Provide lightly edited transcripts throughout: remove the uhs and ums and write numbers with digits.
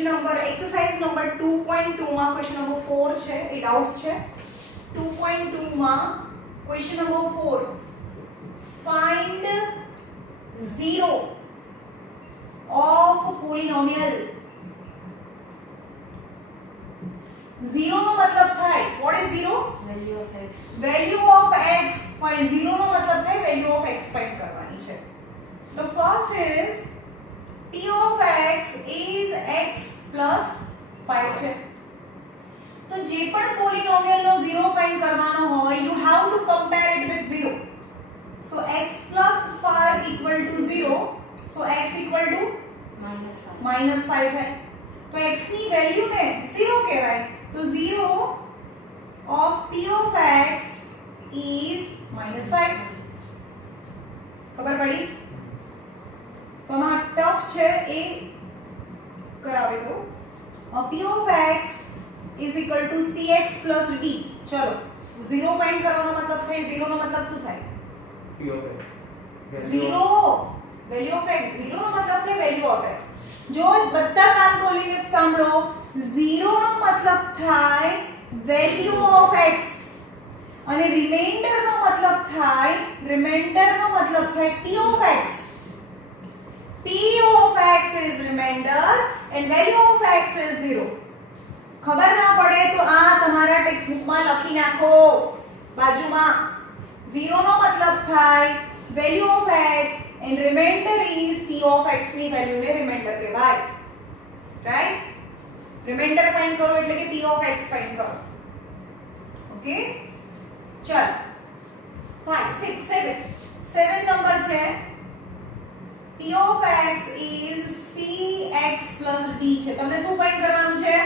Question number exercise number 2.2 માં question number 4 છે એ doubts છે 2.2 માં question number 4 find zero of polynomial zero નો મતલબ થાય what is zero value of x find zero નો મતલબ થાય value of x find કરવાની છે the first is p of x is x plus 5 છે તો જે પણ પોલીનોમિયલ નો 0 ફાઇન્ડ કરવાનો હોય you have to compare it with 0 so x plus 5 equal to 0 so x equal to minus 5 है तो x की वैल्यू में 0 कहेवाय तो 0 of p of x is minus 5 खबर पड़ी तो हमारा टफ છે એ કરાવી દો p of x is equal to cx plus d ચલો 0 ફાઇન્ડ કરવાનો મતલબ થાય 0 નો મતલબ શું થાય p of x 0 value of x 0 નો મતલબ થાય value of x જો બધા કાન ખોલીને સાંભળો 0 નો મતલબ થાય value of x અને રિમાઇન્ડર નો મતલબ થાય p of x p of x is remainder and value of x is 0 ખબર ના પડે તો આ તમારા ટેક્સ્ટ બુકમાં લખી નાખો બાજુમાં 0 નો મતલબ થાય value of x and remainder is p of x ની વેલ્યુ ને રિમાઇન્ડર કહેવાય રાઈટ રિમાઇન્ડર ફાઇન્ડ કરો એટલે કે p of x ફાઇન્ડ કરો ઓકે ચલ 5 6 7 નંબર છે p of x is cx plus d છે તમને શું ફાઇન્ડ કરવાનું છે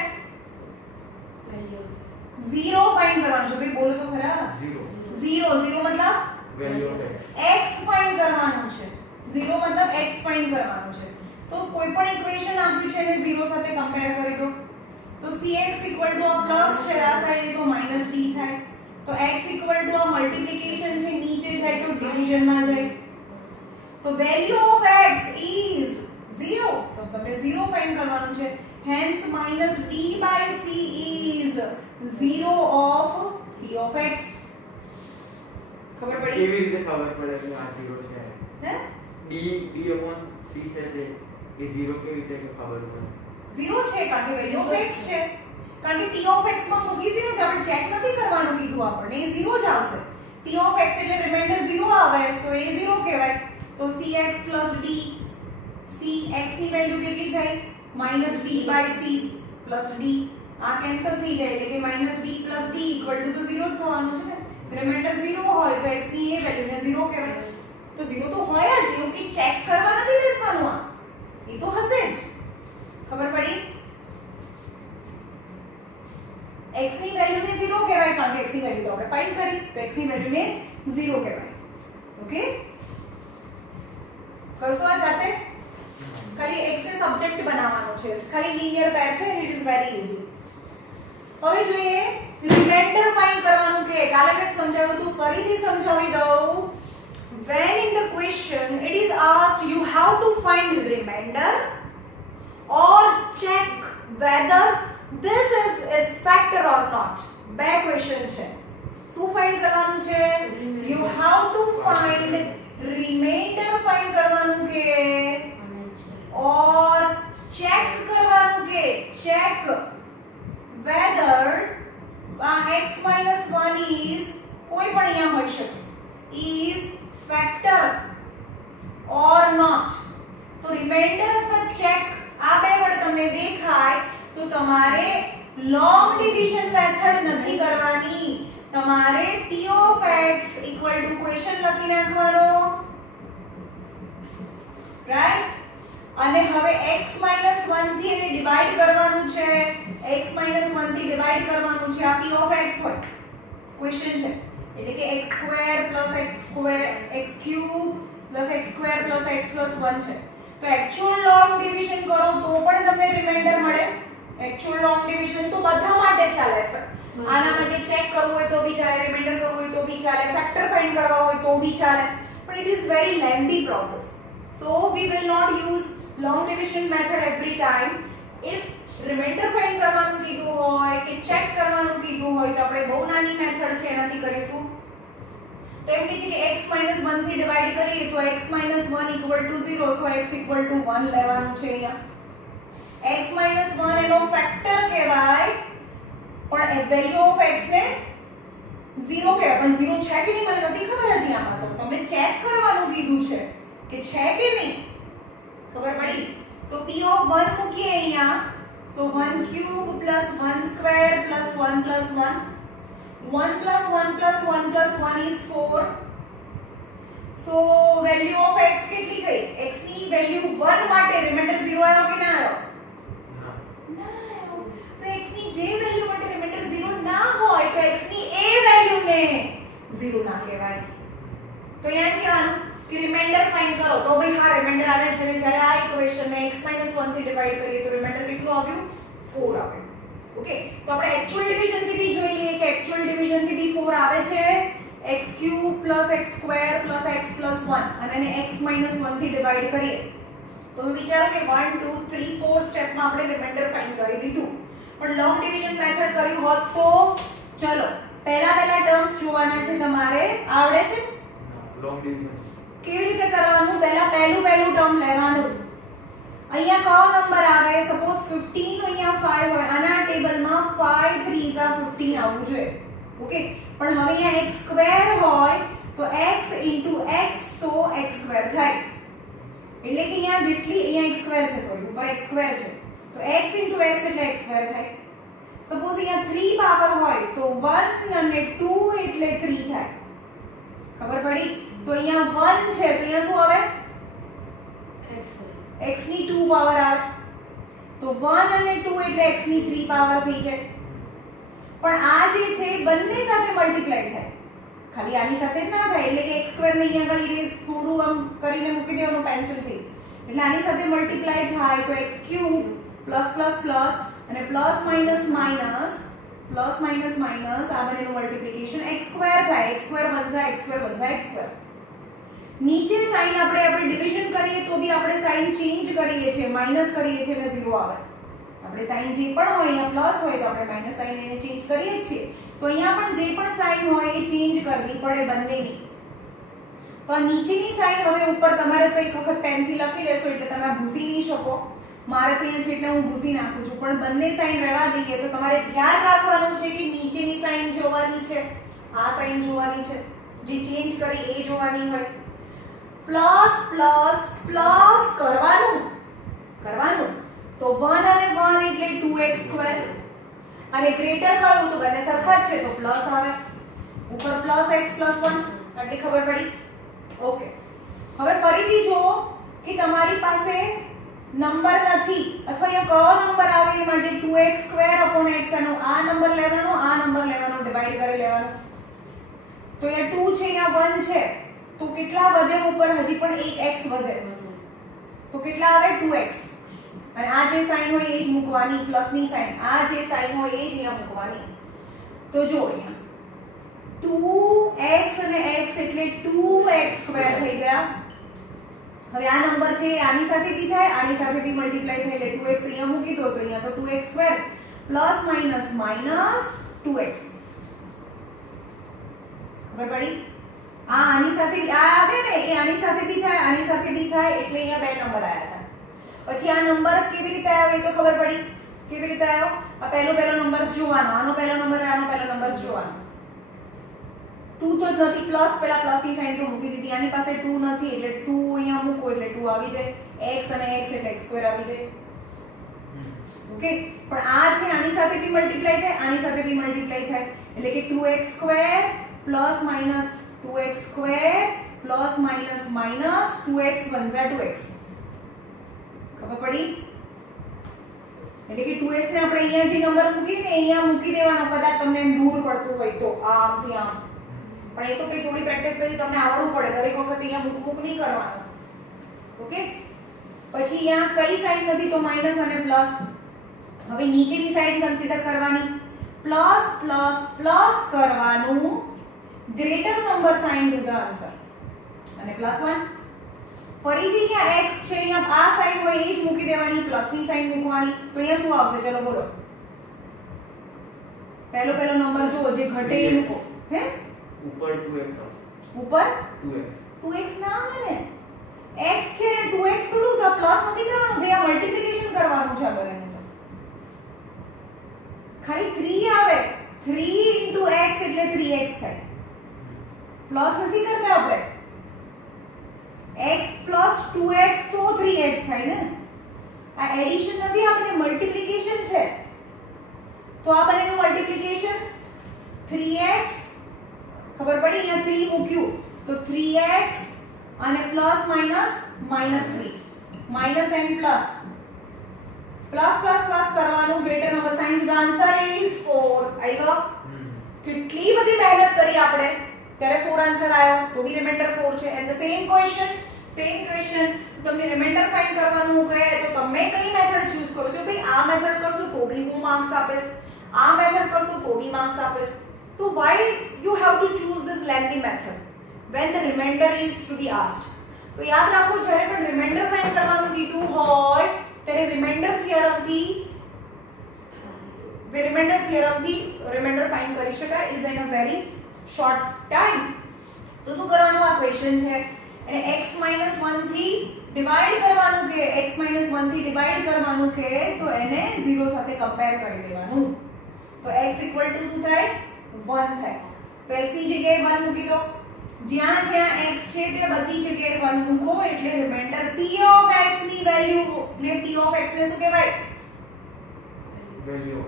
0 ફાઇન્ડ કરવાનું છે ભાઈ બોલો તો ખરા 0 मतलब value of x x find કરવાનું છે 0 मतलब x ફાઇન્ડ કરવાનું છે તો કોઈ પણ ઇક્વેશન આપ્યું છે એને 0 સાથે કમ્પેર કરી દો તો cx = આ પ્લસ છે આ સાઈડે તો માઈનસ d થાય તો x = આ મલ્ટીપ્લિકેશન છે નીચે જાય તો ડિવિઝન માં જાય તો value of x is 0 તો તમને 0 ફાઇન્ડ કરવાનું છે hence minus d by c is 0 of p of x ખબર પડી કેવી રીતે ખબર પડે કે આ 0 છે હે d upon c છે તે એ 0 કેવી રીતે ખબર પડે 0 છે કારણ કે value of x છે કારણ કે p of x માં મૂકી દીધું તો આપણે ચેક નથી કરવાનું કીધું આપણને એ 0 જ આવશે p of x એટલે રિમાઇન્ડર 0 આવે તો એ 0 કહેવાય તો cx d cx ની વેલ્યુ કેટલી થઈ -d / c + d આ કેન્સલ થઈ જાય એટલે કે -d + d = તો 0 જ થવાનું છે ને રિમાઇન્ડર 0 હોય તો x ની એ વેલ્યુ ને 0 કહેવાય તો 0 તો હોય જ એવું કે ચેક કરવા નથી બેસવાનું આ એ તો હશે જ ખબર પડી x ની વેલ્યુ ને 0 કહેવાય કારણ કે x ની વેલ્યુ તો આપણે ફાઇન્ડ કરી તો x ની વેલ્યુ ને 0 કહેવાય ઓકે કરશો આ જાતે ખાલી x ને સબ્જેક્ટ બનાવવાનો છે ખાલી લિનિયર પેર છે and it is very easy હવે જોઈએ રિમાઇન્ડર ફાઇન્ડ કરવાનું કે કાલે મેં સમજાવ્યું હતું ફરીથી સમજાવી દઉં when in the question it is asked you have to find remainder or check whether this is factor or not બે ક્વેશ્ચન છે શું ફાઇન્ડ કરવાનું છે you have to find remainder find કરવાનું કે और चेक करवानु के चेक whether x - 1 is कोई पण यहाँ होई શકે is factor or not तो रिमाइंडर अथवा चेक आ બે વર્ડ તમને દેખાય તો તમારે લોંગ ડિવિઝન મેથડ નથી કરવાની તમારે p of x = ક્વેશ્ચન લખી નાખવાનો રાઈટ અને હવે x - 1 થી એને ડિવાઇડ કરવાનું છે x - 1 થી ડિવાઇડ કરવાનું છે આ p of x હોય ક્વેશ્ચન છે એટલે કે x² + x² x³ + x² + x + 1 છે તો એક્ચ્યુઅલ લોંગ ડિવિઝન કરો તો પણ તમને રિમાઇન્ડર મળે એક્ચ્યુઅલ લોંગ ડિવિઝન તો બધા માટે ચાલે આના માટે ચેક કરવું હોય તો બી ચાલે રિમાઇન્ડર કરવું હોય તો બી ચાલે ફેક્ટર ફાઇન્ડ કરવા હોય તો બી ચાલે પણ it is very lengthy process so we will not use long division method every time if remainder find કરવાનું કીધું હોય કે ચેક કરવાનું કીધું હોય તો આપણે બહુ નાની મેથડ છે એનાથી કરીશું. તો એમ કે છે કે x 1 થી ડિવાઇડ કરીએ તો x 1 0, so x 1 લેવાનું છે અહીંયા. x 1 એનો ફેક્ટર કહેવાય પણ વેલ્યુ ઓફ x ને 0 કહેવાય. પણ 0 છે કે નહીં મને નથી ખબર હજી આમાં. તો તમને ચેક કરવાનું કીધું છે કે છે કે નહીં. ખબર પડી? તો p of 1 મૂકીએ અહીંયા તો 1 cube plus 1 square plus 1 plus 1 1 plus 1 plus 1 plus 1 is 4. So value of x કેટલી થઈ? x ની વેલ્યુ 1 માટે રિમાઇન્ડર 0 આવ્યો કે ના આવ્યો? ના આવ્યો. તો x ની જે વેલ્યુ માટે રિમાઇન્ડર 0 ના હોય તો x ની એ વેલ્યુ ને 0 ના કહેવાય. તો અહીંયા કહેવાનું કે રિમાઇન્ડર ફાઇન્ડ કરો. તો ભાઈ હા રિમાઇન્ડર આવે છે જ્યારે આ ઇક્વેશન ને x 1 થી ડિવાઇડ કરીએ તો રિમાઇન્ડર કેટલું આવ્યું? 4 આવ્યું. ઓકે, તો આપણે એક્ચ્યુઅલ ડિવિઝન થી બી જોઈ લઈએ કે એક્ચ્યુઅલ ડિવિઝન થી બી 4 આવે છે. x³ + x² + x + 1 અને એને x - 1 થી ડિવાઇડ કરીએ તો વિચારો કે 1 2 3 4 સ્ટેપમાં આપણે રિમાઇન્ડર ફાઇન્ડ કરી દીધું. પણ લોંગ ડિવિઝન મેથડ કર્યું હોત તો ચલો પહેલા ટર્મ્સ જોવાના છે તમારે. આવડે છે? લોંગ ડિવિઝન કેવી રીતે કરવાનું? પહેલું ટર્મ લેવાનું. અહીંયા કયો નંબર આવે? સપોઝ 15 નો અહીંયા 5 હોય. આના ટેબલમાં 5 3s are 15 આવવું જોઈએ. ઓકે, પણ હવે અહીંયા x² હોય તો x * x તો x² થાય. એટલે કે અહીંયા જેટલી અહીંયા x² છે, સોરી ઉપર x² છે તો x * x એટલે x² થાય. સપોઝ અહીંયા 3 પાવર હોય તો 1 અને 2 એટલે 3 થાય. ખબર પડી? તો અહીંયા 1 છે તો અહીંયા શું આવે? x ની 2 પાવર આવે. તો 1 અને 2 એટલે x ની 3 પાવર થઈ જાય. પણ આ જે છે બંને સાથે મલ્ટીપ્લાય થાય. ખાલી આની સાથે જ ના થાય. એટલે કે x² ને અહીંયા આગળ ઇરેઝ થોડું આમ કરીને મૂકી દેવાનું પેન્સિલ થી. એટલે આની સાથે મલ્ટીપ્લાય થાય તો x³ પ્લસ પ્લસ પ્લસ અને plus minus minus plus minus minus આ બંનેનું મલ્ટીપ્લિકેશન x² થાય. x² બનશે x² બનશે x². નીચે સાઈન આપણે ડિવિઝન કરીએ તો બી આપણે સાઈન ચેન્જ કરીએ છીએ, માઈનસ કરીએ છીએ એટલે 0 આવે. આપણે સાઈન જે પણ હોય અહીંયા પ્લસ હોય તો આપણે માઈનસ સાઈન એને ચેન્જ કરીએ જ છીએ. તો અહીંયા પણ જે પણ સાઈન હોય એ ચેન્જ કરવી પડે બંનેની. તો આ નીચેની સાઈન હવે ઉપર તમારે તો એક વખત પેનથી લખી લેશો એટલે તમે ભૂસી નહીં શકો. મારે તો અહીંયા છે એટલે હું ભૂસી નાખું છું. પણ બંને સાઈન રહેવા દઈએ તો તમારે ધ્યાન રાખવાનું છે કે નીચેની સાઈન જોવાની છે, આ સાઈન જોવાની છે, જે ચેન્જ કરી એ જોવાની હોય. પ્લસ પ્લસ પ્લસ કરવાનું તો 1 અને 1 એટલે 2x² અને ગ્રેટર કયું તો બંને સરખા જ છે તો પ્લસ આવે. ઉપર પ્લસ x + 1 આટલી ખબર પડી. ઓકે, હવે ફરીથી જુઓ કે તમારી પાસે નંબર નથી અથવા અહીંયા કયો નંબર આવે એ માટે 2x² x આનો આ નંબર લેવાનો, આ નંબર લેવાનો, ડિવાઈડ કરી લેવાનો. તો અહીંયા 2 છે, અહીંયા 1 છે તો કેટલા વધે? ઉપર હજી પણ એક x વધે તો કેટલા આવે? 2x. અને આ જે સાઈન હોય એ જ મૂકવાની, પ્લસની સાઈન. આ જે સાઈન હોય એ જ અહીંયા મૂકવાની. તો જો અહીંયા 2x અને x એટલે 2x² થઈ ગયા. હવે આ નંબર છે આની સાથે બી થાય, આની સાથે બી મલ્ટીપ્લાય થાય એટલે 2x અહીંયા મૂકી દો તો અહીંયા તો 2x² plus minus minus 2x. ખબર પડી? આ આની સાથે આ આવે ને એ આની સાથે બી થાય, આની સાથે બી થાય એટલે અહીંયા બે નંબર આયા હતા. પછી આ નંબર કેવી રીતે આવ્યો એ તો ખબર પડી. કેવી રીતે આવ્યો? આ પહેલો નંબર જોવાનો, આનો પહેલો નંબર અને આનો પહેલો નંબર જોવાનો. 2 તો નથી, પ્લસ પેલા પ્લસની સાઈન તો મૂકી દીધી. આની પાસે 2 નથી એટલે 2 અહીંયા મૂકો એટલે 2 આવી જાય. x અને x એટલે x² આવી જાય. ઓકે, પણ આ છે આની સાથે બી મલ્ટીપ્લાય થાય, આની સાથે બી મલ્ટીપ્લાય થાય એટલે કે 2x² plus minus 2x² plus minus minus 2x બનશે 2x. ખબર પડી? એટલે કે 2x ને આપણે અહીંયા જે નંબર મૂકીને અહીંયા મૂકી દેવાનો. કદાચ તમને એમ દૂર પડતું હોય તો આમથી આમ. પણ એ તો કઈ થોડી પ્રેક્ટિસ કરી તમને આવડવું પડે. દરેક વખત અહીંયા મૂક નહીં કરવાનું. ઓકે, પછી અહીંયા કઈ સાઈન નથી તો માઈનસ અને પ્લસ. હવે નીચેની સાઈડ કન્સિડર કરવાની. પ્લસ પ્લસ પ્લસ કરવાનું, greater number sign to the answer અને +1. ફરીથી અહીંયા x છે, અહીંયા આ સાઈન હોય એ જ મૂકી દેવાની, પ્લસની સાઈન મૂકવાની, તો અહીંયા શું આવશે? ચલો બોલો. પહેલો નંબર જો જે ઘટે એ મૂકો. હે ઉપર 2x આવશે. ઉપર 2x 2x ના આવે ને, x છે ને 2x થોડું, તો પ્લસ નથી કરવાનું ભૈયા, મલ્ટીપ્લિકેશન કરવાનું છે આપણે. તો ખાલી 3 આવે, 3 x એટલે 3x થાય, પ્લસ નથી કરતા આપણે. x plus 2x તો 3x થાય ને. આ એડિશન નથી, આ બને મલ્ટીપ્લિકેશન છે. તો આ બનેનું મલ્ટીપ્લિકેશન 3x, ખબર પડી? અહીંયા 3 મૂક્યું તો 3x અને પ્લસ માઈનસ -3 -n પ્લસ કરવાનું, greater number sign. The answer is 4. આઈ ગયો? કેટલી બધી મહેનત કરી આપણે, ત્યારે 4 આન્સર આવ્યો, તો બી રિમાઇન્ડર 4 છે. એન્ડ ધ સેમ ક્વેશ્ચન તમને રિમાઇન્ડર ફાઇન્ડ કરવાનું કહે તો તમે કઈ મેથડ ચૂઝ કરો છો? ભાઈ આ મેથડ કરશો તો બી હું માર્ક્સ આપીશ, આ મેથડ કરશો તો બી માર્ક્સ આપીશ. તો why you have to choose this lengthy method when the remainder is to be asked? તો યાદ રાખો, જ્યારે પણ રિમાઇન્ડર ફાઇન્ડ કરવાનું કીધું હોય ત્યારે રિમાઇન્ડર થિયરમથી રિમાઇન્ડર ફાઇન્ડ કરી શકાય is in a very short time. તો શું કરવાનું? આ ક્વેશ્ચન છે અને x - 1 થી ડિવાઇડ કરવાનું કે તો એને 0 સાથે કમ્પેર કરી દેવાનું. તો x શું થાય? 1 થાય. તો x ની જગ્યાએ 1 મૂકી દો. જ્યાં x છે તે બધી જગ્યાએ 1 મૂકો એટલે રિમાઇન્ડર p ઓફ x ની વેલ્યુ ને p ઓફ x ને શું કહેવાય? Value.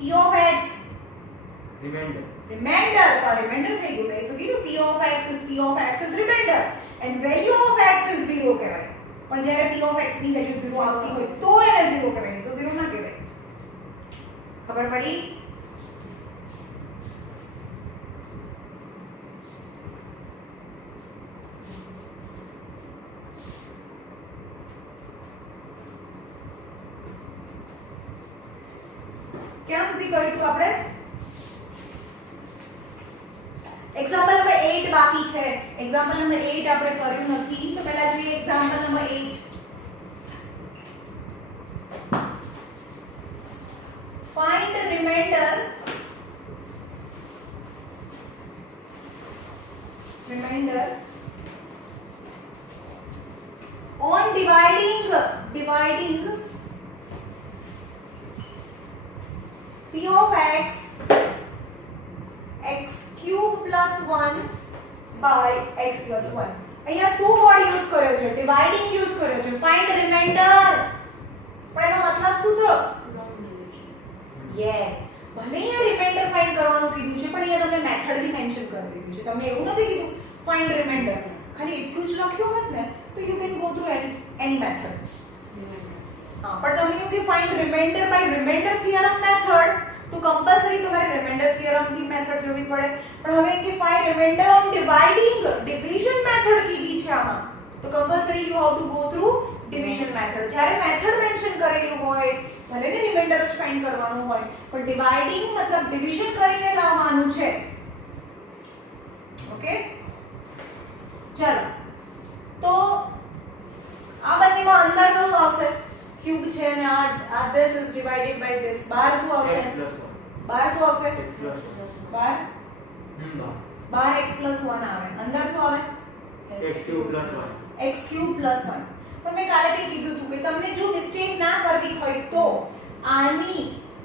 p of x remainder. તો રિમાઇન્ડર થઈ ગયું. મેં તો કીધું p of x is remainder and value of x is 0 કહેવાય. પણ જ્યારે p ઓફ x ની વેલ્યુ 0 આવતી હોય તો એને 0 કહેવાય, નહીં તો 0 ના કહેવાય. ખબર પડી? ક્યાં સુધી કર્યું હતું આપણે? એક્ઝામ્પલ નંબર 8 બાકી છે. એક્ઝામ્પલ નંબર 8 આપણે કર્યું નથી, તો પહેલા જોઈએ example number 8. Find remainder on dividing p of x cube plus 1 by x plus 1. અહીંયા શું વર્ડ યુઝ કર્યો છે? ડિવાઇડિંગ યુઝ કર્યો છે. ફાઇન્ડ રિમાઇન્ડર, પણ એનો મતલબ શું થયો? યસ, ભલે અહીંયા રિમાઇન્ડર ફાઇન્ડ કરવાનું કીધું છે, પણ અહીંયા તમને મેથડ બી મેન્શન કરી દીધું છે. તમને એવું નથી કીધું ફાઇન્ડ રિમાઇન્ડર, ખાલી એટલું જ લખ્યું હોત ને તો you can go through any method. હા, પણ તમે એવું કે find remainder by remainder theorem method, તો કમ્પલસરી તમારે રિમાઇન્ડર થિયરમ થી મેથડ જોવી પડે. પણ હવે કે find remainder on division method કીધી છે આમાં, તો compulsory you have to go through division method. જ્યારે મેથડ મેન્શન કરેલી હોય ભલે ને રિમાઇન્ડર જ ફાઇન્ડ કરવાનું હોય, પણ ડિવાઇડિંગ મતલબ ડિવિઝન કરીને લાવવાનું છે. ઓકે, ચાલો. તો આ બંનેમાં અંદર કયું આવશે? ક્યુબ છે અને આ this is divided by this. બહાર શું આવશે? બહાર શું આવશે? બહાર x plus 1 આવે. અંદર શું આવે? x cube plus 1. x cube plus 1. પણ મેં કાલે કઈ કીધું હતું કે તમને જો મિસ્ટેક ના કરવી હોય તો આની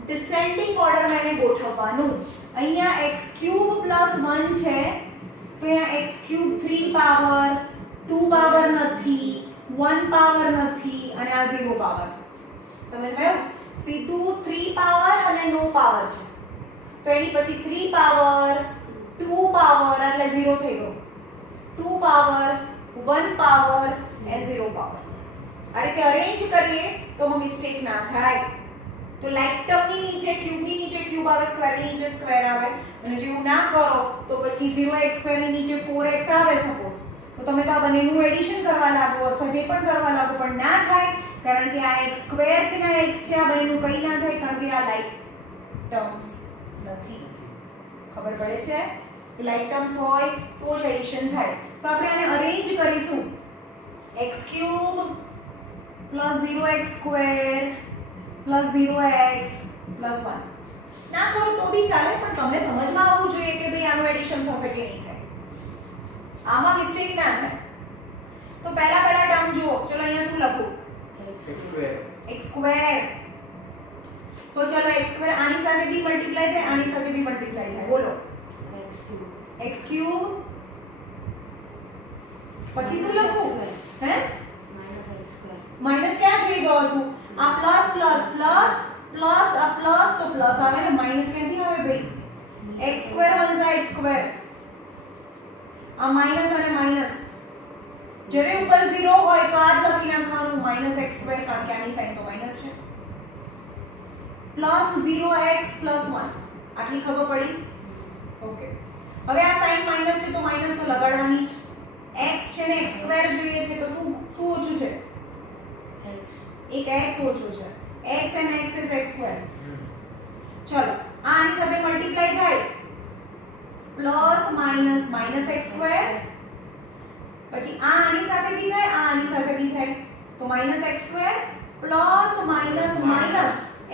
ડિસેન્ડિંગ ઓર્ડરમાં એને ગોઠવવાનું. અહીંયા x cube plus 1 છે તો અહીંયા x cube 3 પાવર 2 પાવર નથી, 1 પાવર નથી અને આ 0 પાવર. સમજાયું? સીધું 3 પાવર અને નો પાવર છે, તો એની પછી 3 પાવર 2 પાવર એટલે 0 થઈ ગયો, 2 પાવર 1 પાવર and 0 પાવર. આ રીતે અરેન્જ કરીએ તો મિસ્ટેક ના થાય. તો લાઈક ટર્મની નીચે ક્યુબની નીચે ક્યુબ આવે, સ્ક્વેરની નીચે સ્ક્વેર આવે, અને જેવું ના કરો તો પછી 0x² ની નીચે 4x આવે સપોઝ, તો તમે તો આ બંનેનું એડિશન કરવા લાગો અથવા જે પણ કરવા લાગો, પણ ના થાય કારણ કે આ x² છે ને આ x છે, આ બંનેનું કંઈ ના થાય કારણ કે આ લાઈક ટર્મ્સ નથી. ખબર પડે છે? લાઈક ટર્મ્સ હોય તો જ એડિશન થાય. તો આપણે આને અરેન્જ કરીશું. x cube plus 0x square plus 0x plus 1 ના કરો તો બી ચાલે પણ તમને સમજમાં આવવું જોઈએ કે ભાઈ આનું એડિશન થશે કે નહીં થાય આમાં મિસ્ટેક ના થાય તો પહેલા ટર્મ જુઓ ચલો અહીંયા શું લખું x square તો ચલો x square આની સાથે બી મલ્ટીપ્લાય થાય આની સાથે બી મલ્ટીપ્લાય થાય બોલો x cube પછી શું લખું હે માઈનસ ક્યાં થઈ ગયો હતું આ પ્લસ પ્લસ પ્લસ પ્લસ આ પ્લસ તો પ્લસ આવે ને માઈનસ ક્યાંથી આવે ભાઈ x square બનશે x square આ માઈનસ અને માઈનસ જ્યારે ઉપર 0 હોય તો આ જ લખી નાખવાનું -x square કારણ કે આની સાઈન તો માઈનસ છે પ્લસ 0x પ્લસ 1 આટલી ખબર પડી ઓકે હવે આ સાઈન માઈનસ છે તો માઈનસ તો લગાડવાની જ x છે ને x સ્ક્વેર જોઈએ છે તો શું ઓછું છે એક x ઓછું છે x and x is x square ચલો આ આની સાથે મલ્ટીપ્લાય થાય પ્લસ માઈનસ x square પછી આ આની સાથે બી થાય આ આની સાથે બી થાય તો -x square plus minus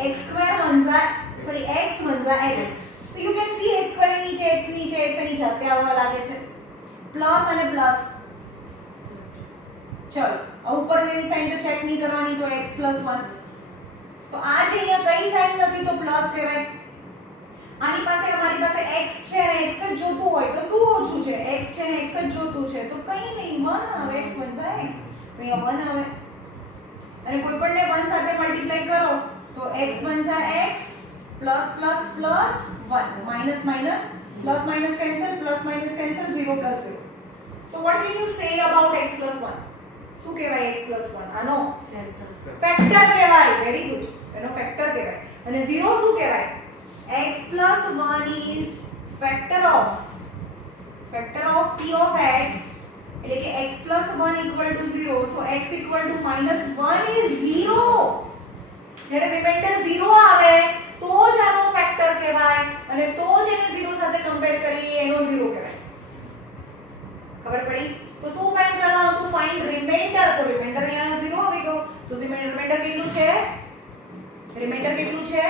x square બનશે સોરી x બનશે x તો you can see x square ની નીચે x ની નીચે અત્યારે આવવા લાગે છે પ્લસ અને પ્લસ ચલો ઉપરની સાઈન તો ચેક નહીં કરવાની તો x + 1 તો આ જે અહીંયા કઈ સાઈન નથી તો પ્લસ કહેવાય આની પાસે અમારી પાસે x છે અને x જ જોતું હોય તો શું ઓછું છે x છે અને x જ જોતું છે તો કઈ નહીં 1 આવે x બનશે x તો અહીંયા 1 આવે અને કોઈ પણ ને 1 સાથે મલ્ટીપ્લાય કરો તો x બનશે x plus plus plus 1 minus minus plus minus cancel plus minus cancel 0 plus 0 so what can you say about x + 1 શું કહેવાય x + 1 આનો ફેક્ટર કહેવાય વેરી ગુડ એનો ફેક્ટર કહેવાય અને 0 શું કહેવાય x + 1 is factor of p of x એટલે કે x + 1 = 0 so x = -1 is 0 જ્યારે રિમાઇન્ડર 0 આવે તો જ આનો ફેક્ટર કહેવાય અને તો જ એને 0 સાથે કમ્પેર કરીએ એનો 0 કહેવાય ખબર પડી તો શું ફાઇન્ડ કરવાનું તો ફાઇન્ડ રિમાઇન્ડર તો રિમાઇન્ડર અહીંયા 0 આવી ગયો તો રિમાઇન્ડર કેટલું છે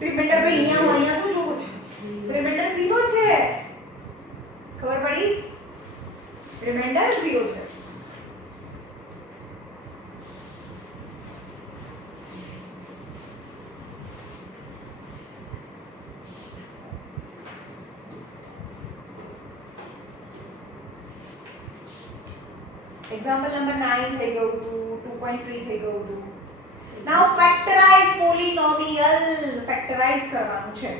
રિમાઇન્ડર ભાઈ અહીંયા શું જોવું છે રિમાઇન્ડર 0 છે ખબર પડી રિમાઇન્ડર 0 છે એક્ઝામ્પલ નંબર 9 થઈ ગયું હતું 2.3 થઈ ગયું હતું નાઉ ફેક્ટરાઇઝ પોલિનોમિયલ ફેક્ટરાઇઝ કરવાનું છે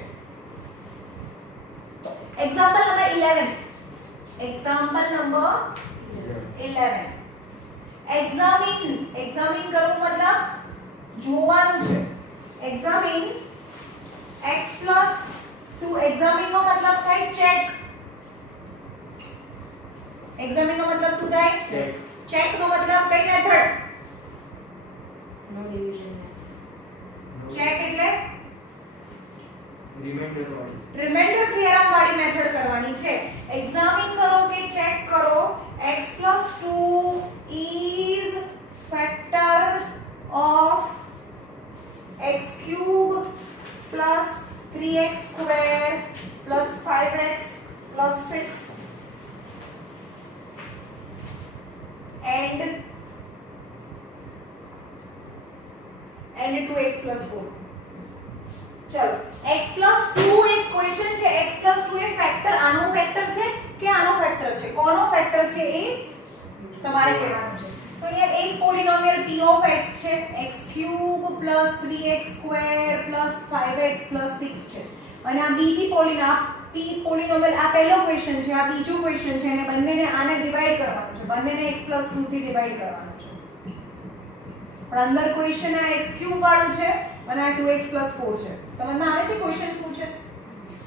એક્ઝામ્પલ નંબર 11 એક્ઝામિન કરવું મતલબ જોવાનું છે એક્ઝામિન x + 2 એક્ઝામિન નો મતલબ થાય ચેક એક્ઝામિન નો મતલબ શું થાય ચેક નો મતલબ કઈ મેથડ નો ડિવિઝન ચેક એટલે રિમાઇન્ડર થિયરમ વાળી મેથડ કરવાની છે એક્ઝામિન કરો કે ચેક કરો x + 2 is factor of x³ plus 3x square plus 5x plus 6 and 2x plus 4 ચલો x plus 2 એક ક્વેશ્ચન છે x plus 2 એ ફેક્ટર આનો ફેક્ટર છે કે આનો ફેક્ટર છે કોનો ફેક્ટર છે એ તમારે કહેવાનું છે તો અહીંયા એક પોલિનોમિયલ p of x છે x³ plus 3x square plus 5x plus 6 છે અને આ બીજી પોલિનોમિયલ આ પહેલો ક્વેશ્ચન છે આ બીજો ક્વેશ્ચન છે અને બંનેને આને ડિવાઇડ કરવાનું છે બંનેને x plus 2 થી ડિવાઇડ કરવાનું છે પણ અંદર ક્વેશ્ચન આ x³ વાળું છે અને આ 2x plus 4 છે સમજમાં આવે છે ક્વેશ્ચન શું છે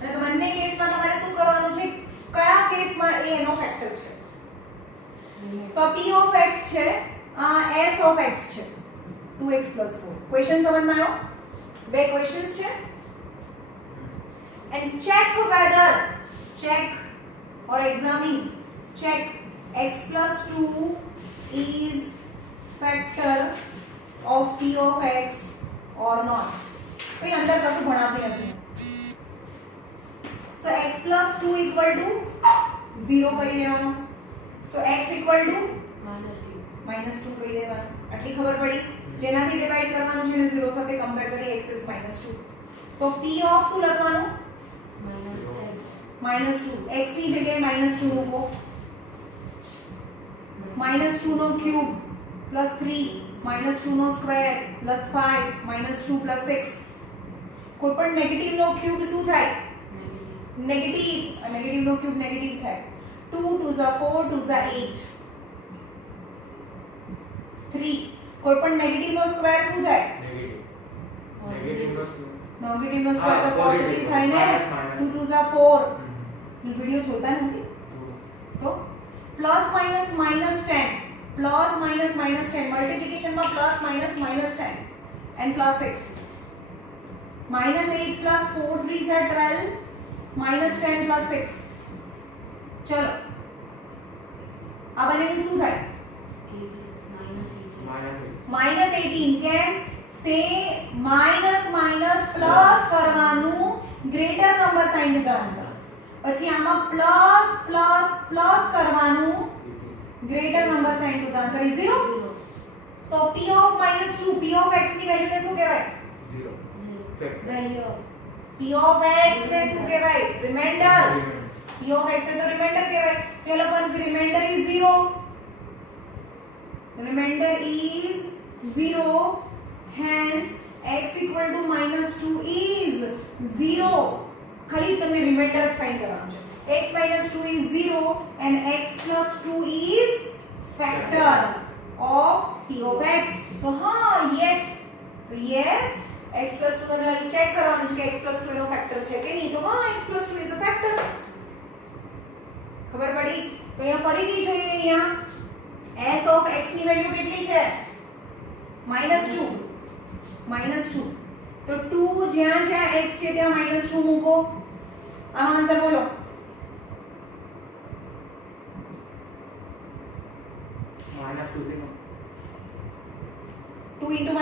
અને તો બંને કેસમાં તમારે શું કરવાનું છે કયા કેસમાં એ એનો ફેક્ટર છે તો p of x છે આ s of x છે 2x plus 4 ક્વેશ્ચન સમજમાં આવ્યો બે ક્વેશ્ચન્સ છે and check or examine check x plus 2 is factor of p of x or not. भाई अंदर कैसे बढ़ाते हैं अपने? So x plus 2 equal to 0 કહી દેવાનું. So x equal to -2 કહી દેવાનું. આટલી ખબર પડી? જેનાથી ડિવાઇડ કરવાનું છે ને 0 સાથે કમ્પેર કરી x is -2. તો p of શું લખવાનું? -2. x ની જગ્યાએ -2 મૂકો. -2 નો ક્યુબ પ્લસ 3 -2 નો સ્ક્વેર પ્લસ 5 -2 પ્લસ 6. કોઈ પણ નેગેટિવ નો ક્યુબ શું થાય? નેગેટિવ. નેગેટિવ નો ક્યુબ નેગેટિવ થાય. 2 2 ઝા 4 2 ઝા 8 3. કોઈ પણ નેગેટિવ નો સ્ક્વેર શું થાય? નેગેટિવ નેગેટિવ નો સ્ક્વેર તો પોઝિટિવ થાય ને. 2 2 ઝા 4. વિડિયો જોતા નથી તો plus minus -10 plus minus -10 multiplication માં plus minus -10 and plus 6 -8 plus 4 3 are 12 -10 plus 6. ચલો આ બનેનું શું થાય? -18. કેમ? સે માઈનસ માઈનસ પ્લસ કરવાનું greater number sine two the answer. પછી આમાં પ્લસ પ્લસ પ્લસ કરવાનું greater number sine two the answer is 0. તો p of -2 p of x ની વેલ્યુ ને શું કહેવાય? 0. p of x ને શું કહેવાય? રિમાઇન્ડર. p of x ને તો રિમાઇન્ડર કહેવાય. તો લખવાનું કે reminder is 0. remainder is 0, hence x equal to -2 is 0. ખાલી તમને રિમાઇન્ડર ફાઇન્ડ કરવાનું છે. x -2 is 0 and x plus 2 is factor of p of x. તો હા yes. તો yes x plus 2 નો વેલ્યુ ચેક કરવાનું છે કે x plus 2 નો ફેક્ટર છે કે નહીં. તો હા x plus 2 is a factor. ખબર પડી? તો અહીંયા ફરીથી જોઈએ અહીંયા s of x ની વેલ્યુ કેટલી છે? -2. તો 2 જ્યાં જ્યાં x છે ત્યાં -2 મૂકો. આનો આન્સર બોલો. -2 into -2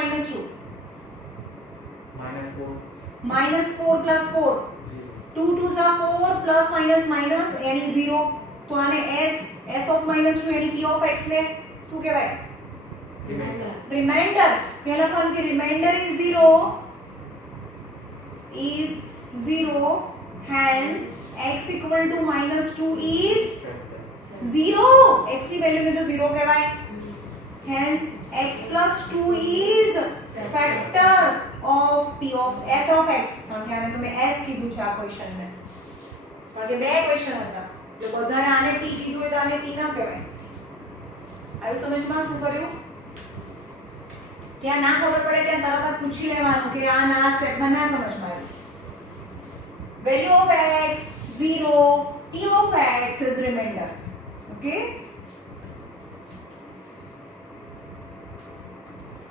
-4 plus 4 2 2 Jha 4 plus minus minus એની 0. તો આને s of -2 any p of x ને શું કહેવાય? રિમાઇન્ડર. કે લખવાનું કે reminder is 0 hence x equal to -2 is 0. x ની વેલ્યુ ને તો 0 કહેવાય. hence x plus 2 is factor of p of s of x. કારણ કે આને તો મેં s કીધું છે આ ક્વેશ્ચન ને. કારણ કે બે ક્વેશ્ચન હતા. જો બધાને આને p કીધું હોય તો આને p ના કહેવાય. આવ્યું સમજમાં? શું કર્યું? જ્યાં ના ખબર પડે ત્યાં તરત જ પૂછી લેવાનું કે આ ના સ્ટેપમાં ના સમજમાં આવ્યું. value of x 0, p of x is remainder. Okay?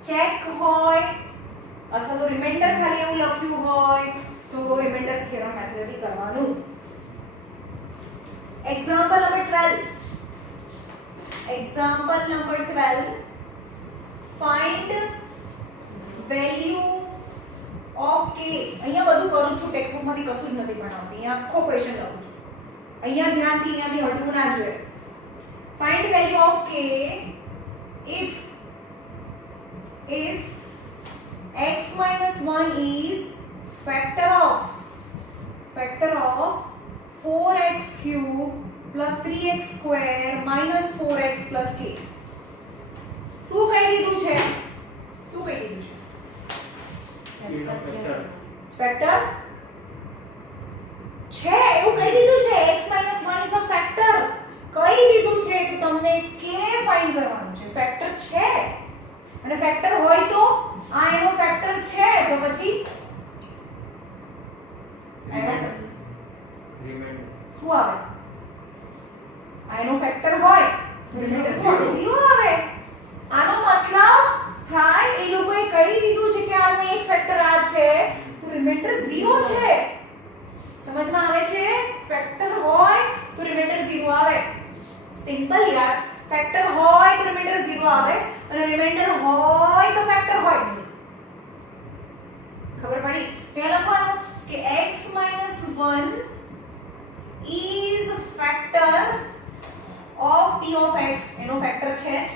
Check હોય અથવા તો રિમાઇન્ડર ખાલી એવું લખ્યું હોય તો રિમાઇન્ડર થિયરમ મેથડથી કરવાનું. Example number 12. Find value of k. અહીંયા બધું કરું છું, ટેક્સ્ટબુક માંથી કશું જ નથી ભણાવતી. અહીંયા આખો ક્વેશ્ચન લખું છું. અહીંયા ધ્યાનથી અહીંયાથી હટવું ના જોઈએ. Find value of k if x minus 1 is factor of 4x cube plus 3x square minus 4x plus k. શું કહી દીધું છે? ફેક્ટર છે એવું કહી દીધું છે. x minus 1 is a factor કહી દીધું છે કે તમને k ફાઇન્ડ કરવાનું છે. ફેક્ટર છે અને ફેક્ટર હોય તો આ એનો ફેક્ટર છે તો પછી શું આવે? આ એનો ફેક્ટર હોય તો રિમાઇન્ડર શું આવે? 0 આવે. આનો મતલબ થાય એ લોકોએ કહી દીધું છે કે આનો એક ફેક્ટર આ છે તો રિમાઇન્ડર 0 છે. સમજમાં આવે છે? ફેક્ટર હોય તો રિમાઇન્ડર 0 આવે. સિમ્પલ યાર. ફેક્ટર હોય તો રિમાઇન્ડર 0 0 આવે અને રિમાઇન્ડર હોય તો ફેક્ટર હોય ખબર પડી ત્યાં લખવાનું કે x - 1 is factor of t of x એનો ફેક્ટર છે જ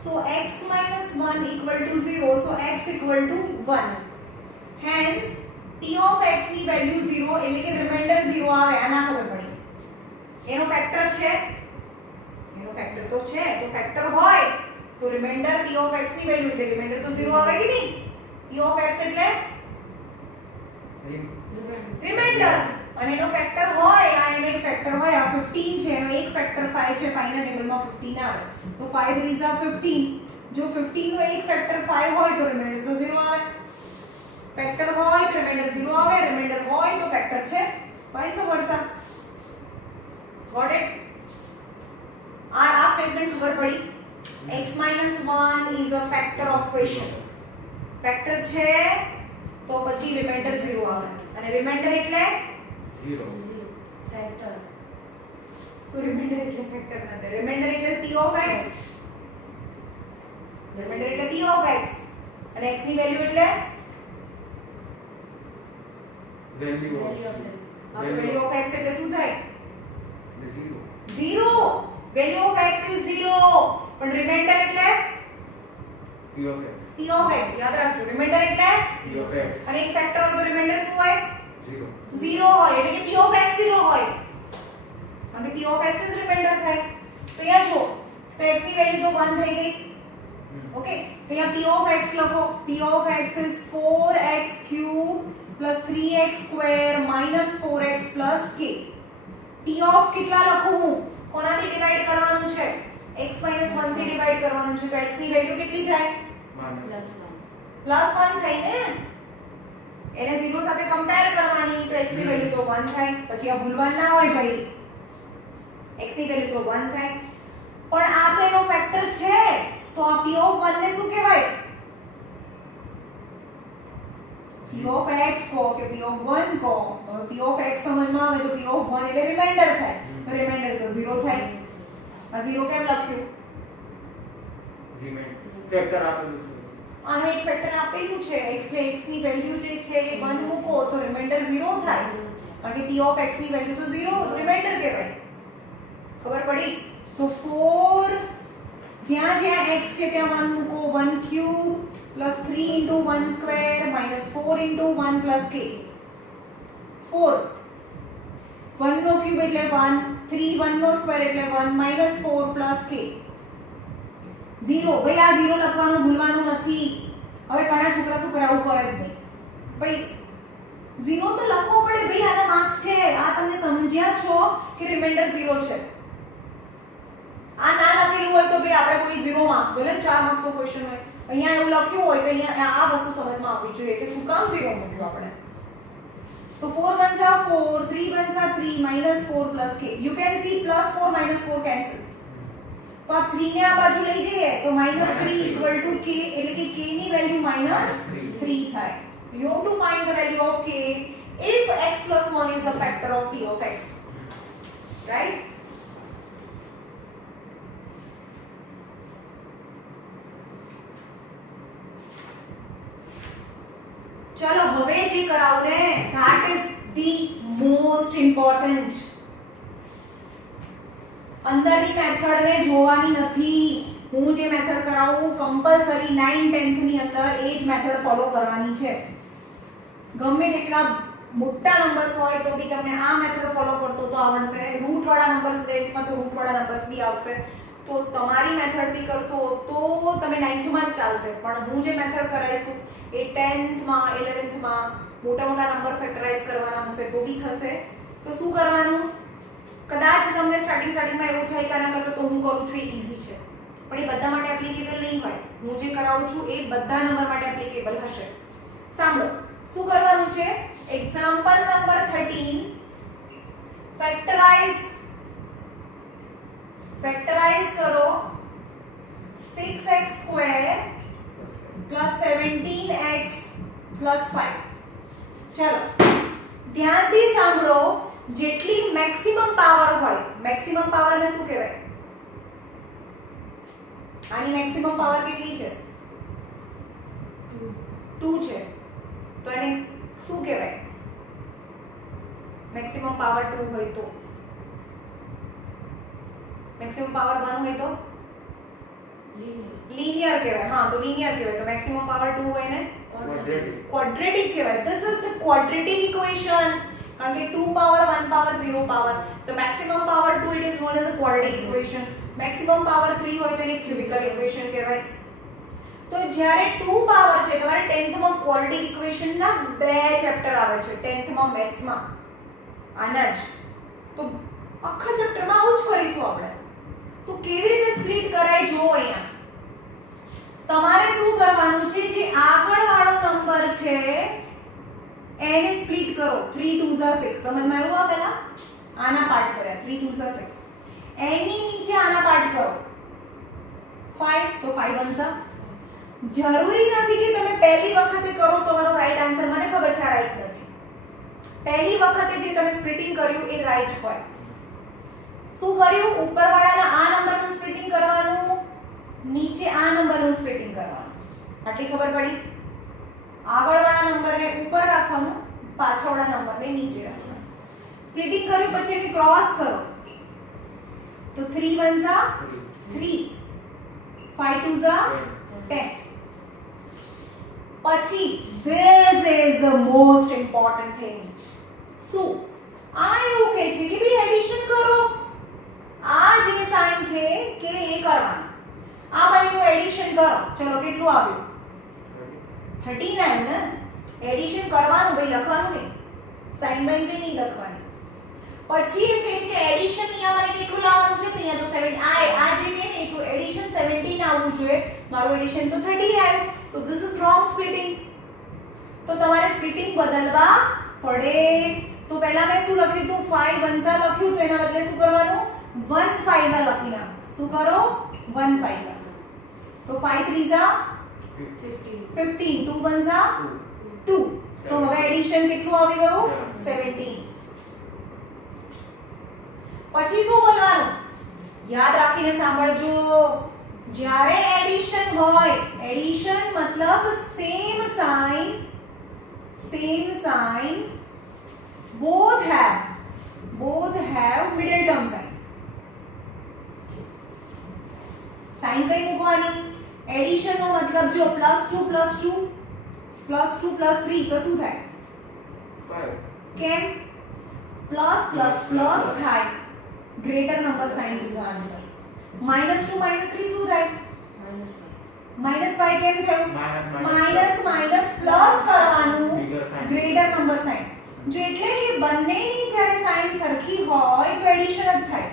so x - 1 equal to 0 so x equal to 1 hence t of x ની વેલ્યુ 0 એટલે કે રિમાઇન્ડર 0 આવે આના ખબર પડી એનો ફેક્ટર છે એનો ફેક્ટર તો છે તો ફેક્ટર હોય તો રિમાઇન્ડર t of x ની વેલ્યુ એટલે રિમાઇન્ડર તો 0 આવે કે નહીં t of x એટલે રિમાઇન્ડર અને એનો ફેક્ટર હોય આ એનો એક ફેક્ટર હોય આ 15 છે એનો એક ફેક્ટર 5 છે 5 ના ટેબલમાં 15 આવે તો 5 3 is 15 જો 15 નો એક ફેક્ટર 5 હોય તો રિમાઇન્ડર તો 0 આવે ફેક્ટર હોય તો રિમાઇન્ડર 0 આવે રિમાઇન્ડર હોય તો ફેક્ટર છે vice versa got it આ સ્ટેટમેન્ટ ખબર પડી x - 1 is a factor of question factor છે તો પછી રિમાઇન્ડર 0 આવે અને રિમાઇન્ડર એટલે 0 ફેક્ટર સો રિમાઇન્ડર એટલે ફેક્ટર નથી રિમાઇન્ડર એટલે p of x રિમાઇન્ડર એટલે p of x અને x ની વેલ્યુ એટલે વેલ્યુ વેલ્યુ ઓફ આ વેલ્યુ ઓફ x એટલે શું થાય 0 0 વેલ્યુ ઓફ x is 0 પણ રિમાઇન્ડર એટલે p of x p of x યાદ રાખજો રિમાઇન્ડર એટલે p of x અને એક ફેક્ટર હોય તો રિમાઇન્ડર શું હોય 0 0 હોય એટલે કે p of x 0 હોય અને p of x જ રિમાઇન્ડર થાય તો અહીંયા જો તો x ની વેલ્યુ તો 1 થઈ ગઈ ઓકે તો અહીંયા p of x લખો p of x is 4x cube plus 3x square minus 4x plus k p of કેટલા લખું હું કોનાથી ડિવાઇડ કરવાનું છે x - 1 થી ડિવાઇડ કરવાનું છે તો x ની વેલ્યુ કેટલી થાય પ્લસ 1 +1 થાય ને એને 0 સાથે કમ્પેર કરવાની તો x ની વેલ્યુ તો 1 થાય પછી આ ભૂલવાનું ના હોય ભાઈ x ની વેલ્યુ તો 1 થાય પણ આ તો એનો ફેક્ટર છે તો આ p of 1 ને શું કહેવાય p of x કો કે p of 1 કો p of x સમજમાં આવે તો p of 1 એટલે રિમાઇન્ડર થાય તો રિમાઇન્ડર તો 0 થાય આ 0 કેમ લખ્યું રિમાઇન્ડર ફેક્ટર આપેલું છે આનું એક ફેક્ટર આપેલું છે x ને x ની વેલ્યુ જે છે એ 1 મૂકો તો રિમાઇન્ડર 0 થાય કારણ કે p of x ની વેલ્યુ તો 0 રિમાઇન્ડર કહેવાય ખબર પડી તો 4 જ્યાં જ્યાં x છે ત્યાં 1 મૂકો 1 cube plus 3 into 1 square minus 4 into 1 plus k 4 1 નો ક્યુબ એટલે 1 3 1 નો સ્ક્વેર એટલે 1 minus 4 plus k 0 ભાઈ આ 0 લખવાનું ભૂલવાનું નથી હવે ઘણા છોકરા શું કરે આવું કરે જ નહીં ભાઈ 0 તો લખવો પડે ભાઈ આના માર્ક્સ છે આ તમે સમજ્યા છો કે રિમાઇન્ડર 0 છે આ ના લખેલું હોય તો ભાઈ આપણે કોઈ 0 માર્ક્સ ભલે 4 માર્ક્સ નો ક્વેશ્ચન હોય અહીંયા એવું લખ્યું હોય તો અહીંયા આ વસ્તુ સમજમાં આવવી જોઈએ કે શું કામ 0 મૂક્યું આપણે તો 4 1s are 4 3 1s are 3 minus 4 plus k you can see plus 4 minus 4 cancel તો આ 3 ને આ બાજુ લઈ જઈએ તો -3 equal to k એટલે કે k ની વેલ્યુ -3 થાય you have to find the value of k if x plus 1 is a factor of p of x right चलो હવે જે કરાવું ને that is the most important અંદરની મેથડ ને જોવાની નથી હું જે મેથડ કરાવું કમ્પલસરી 9 10th ની અંદર એ જ મેથડ ફોલો કરવાની છે ગમે તેટલા મોટા નંબર્સ હોય તો બી તમને આ મેથડ ફોલો કરશો તો આવડશે રૂટ વાળા નંબર્સ માં તો રૂટ વાળા નંબર્સ બી આવશે તો તમારી મેથડ થી કરશો તો તમે 9th માં જ ચાલશે પણ હું જે મેથડ કરાઈશું એ 10th માં 11th માં મોટા મોટા નંબર ફેક્ટરાઇઝ કરવાના હશે તો બી થશે તો શું કરવાનું કદાચ તમને સ્ટાર્ટિંગમાં એવું થાય કે આના કરતા તો હું કરું છું એ ઈઝી છે પણ એ બધા માટે એપ્લિકેબલ નહીં હોય હું જે કરાવું છું એ બધા નંબર માટે એપ્લિકેબલ હશે સાંભળો શું કરવાનું છે એક્ઝામ્પલ નંબર 13 ફેક્ટરાઇઝ કરો 6x square plus 17x plus 5 ચલો ધ્યાનથી સાંભળો જેટલી મેક્સિમમ પાવર હોય મેક્સિમમ પાવર ને શું કહેવાય આની મેક્સિમમ પાવર કેટલી છે? 2 છે. તો એને શું કહેવાય? મેક્સિમમ પાવર 2 હોય તો મેક્સિમમ પાવર 1 હોય તો લિનિયર કહેવાય. હા, તો લિનિયર કહેવાય. તો મેક્સિમમ પાવર 2 હોય ને ક્વોડ્રેટિક કહેવાય. This is the quadratic equation. કારણ કે 2 પાવર 1 પાવર 0 પાવર, તો maximum power 2 it is known as a quadratic equation. Maximum power 3 હોય તો એને ક્યુબિકલ ઇક્વેશન કહેવાય. તો જ્યારે 2 પાવર છે, તમારે 10th માં ક્વોડ્રેટિક ઇક્વેશન ના 2 ચેપ્ટર આવે છે 10th માં મેથ્સ માં. આના જ તો આખા ચેપ્ટર માં આવું જ કરીશું આપણે. તો કેવી રીતે સ્પ્લિટ કરાય જો અહીંયા તમારે શું કરવાનું છે, જે આગળ વાળો નંબર છે એને સ્પ્લિટ કરો. 3 2 6 સમજમાં આવ્યું? આ પહેલા આના પાર્ટ કર્યા. 3 2 6 એની નીચે આના પાર્ટ કરો. 5 તો 5 બનશે. જરૂરી નથી કે તમે પહેલી વખતે કરો તો તમારો રાઈટ આન્સર, મને ખબર છે આ રાઈટ નથી. પહેલી વખતે જે તમે સ્પ્લિટિંગ કર્યું એ રાઈટ હોય. શું કર્યું? ઉપરવાળાના આ નંબરનું સ્પ્લિટિંગ કરવાનું, નીચે આ નંબરનું સ્પ્લિટિંગ કરવાનું. આટલી ખબર પડી? આગળવાળા નંબરને ઉપર રાખવાનું, પાછળવાળા નંબરને નીચે રાખવાનું. સ્પ્લિટિંગ કર્યું પછી એને ક્રોસ કરો તો 3 1 3, 5 2 10. પછી this is the most important thing. શું આ એવું કહે છે કે ભઈ એડિશન કરો. આ જે સાઇન કે એ કરવાનું. આ બંનેનું એડિશન કરો. ચલો કેટલું આવ્યું? 39 ને? એડિશન કરવાનું ભાઈ, લખવાનું નહીં. સાઇન બાઇન તે નહીં લખવાની. પછી એમ કહે છે કે એડિશન અહીંયા મારે કેટલું લાવવાનું છે? તો અહીંયા તો 7 આ જે કે ને એટલું એડિશન 17 આવવું જોઈએ. મારું એડિશન તો 13 આવ્યું. So this is wrong splitting. તો તમારે સ્પ્લિટિંગ બદલવા પડે. તો પહેલા મેં શું લખ્યું હતું? 5 1 લખ્યું, તો એના બદલે શું કરવાનું? 1 5 લખી નાખો. શું કરો? 1 5. તો 5 3 15, 2 1 2. તો હવે એડિશન કેટલું આવી ગયું? 17. પછી શું બોલવાનું? યાદ રાખીને સાંભળજો. જ્યારે એડિશન હોય, એડિશન મતલબ same sign both have middle term sign. Sign કઈ મૂકવાની? એડિશન નો મતલબ જો +2 + 2 +2 + 3 તો શું થાય? 5. કેમ? પ્લસ પ્લસ પ્લસ થાય. Greater number sine two the answer. -2 -3 શું થાય? -5 કેમ થયું? માઇનસ માઇનસ પ્લસ કરવાનું, ગ્રેટર નંબર સાઇન. જો એટલે કે બંનેની જ્યારે સાઇન સરખી હોય તો એડિશન જ થાય.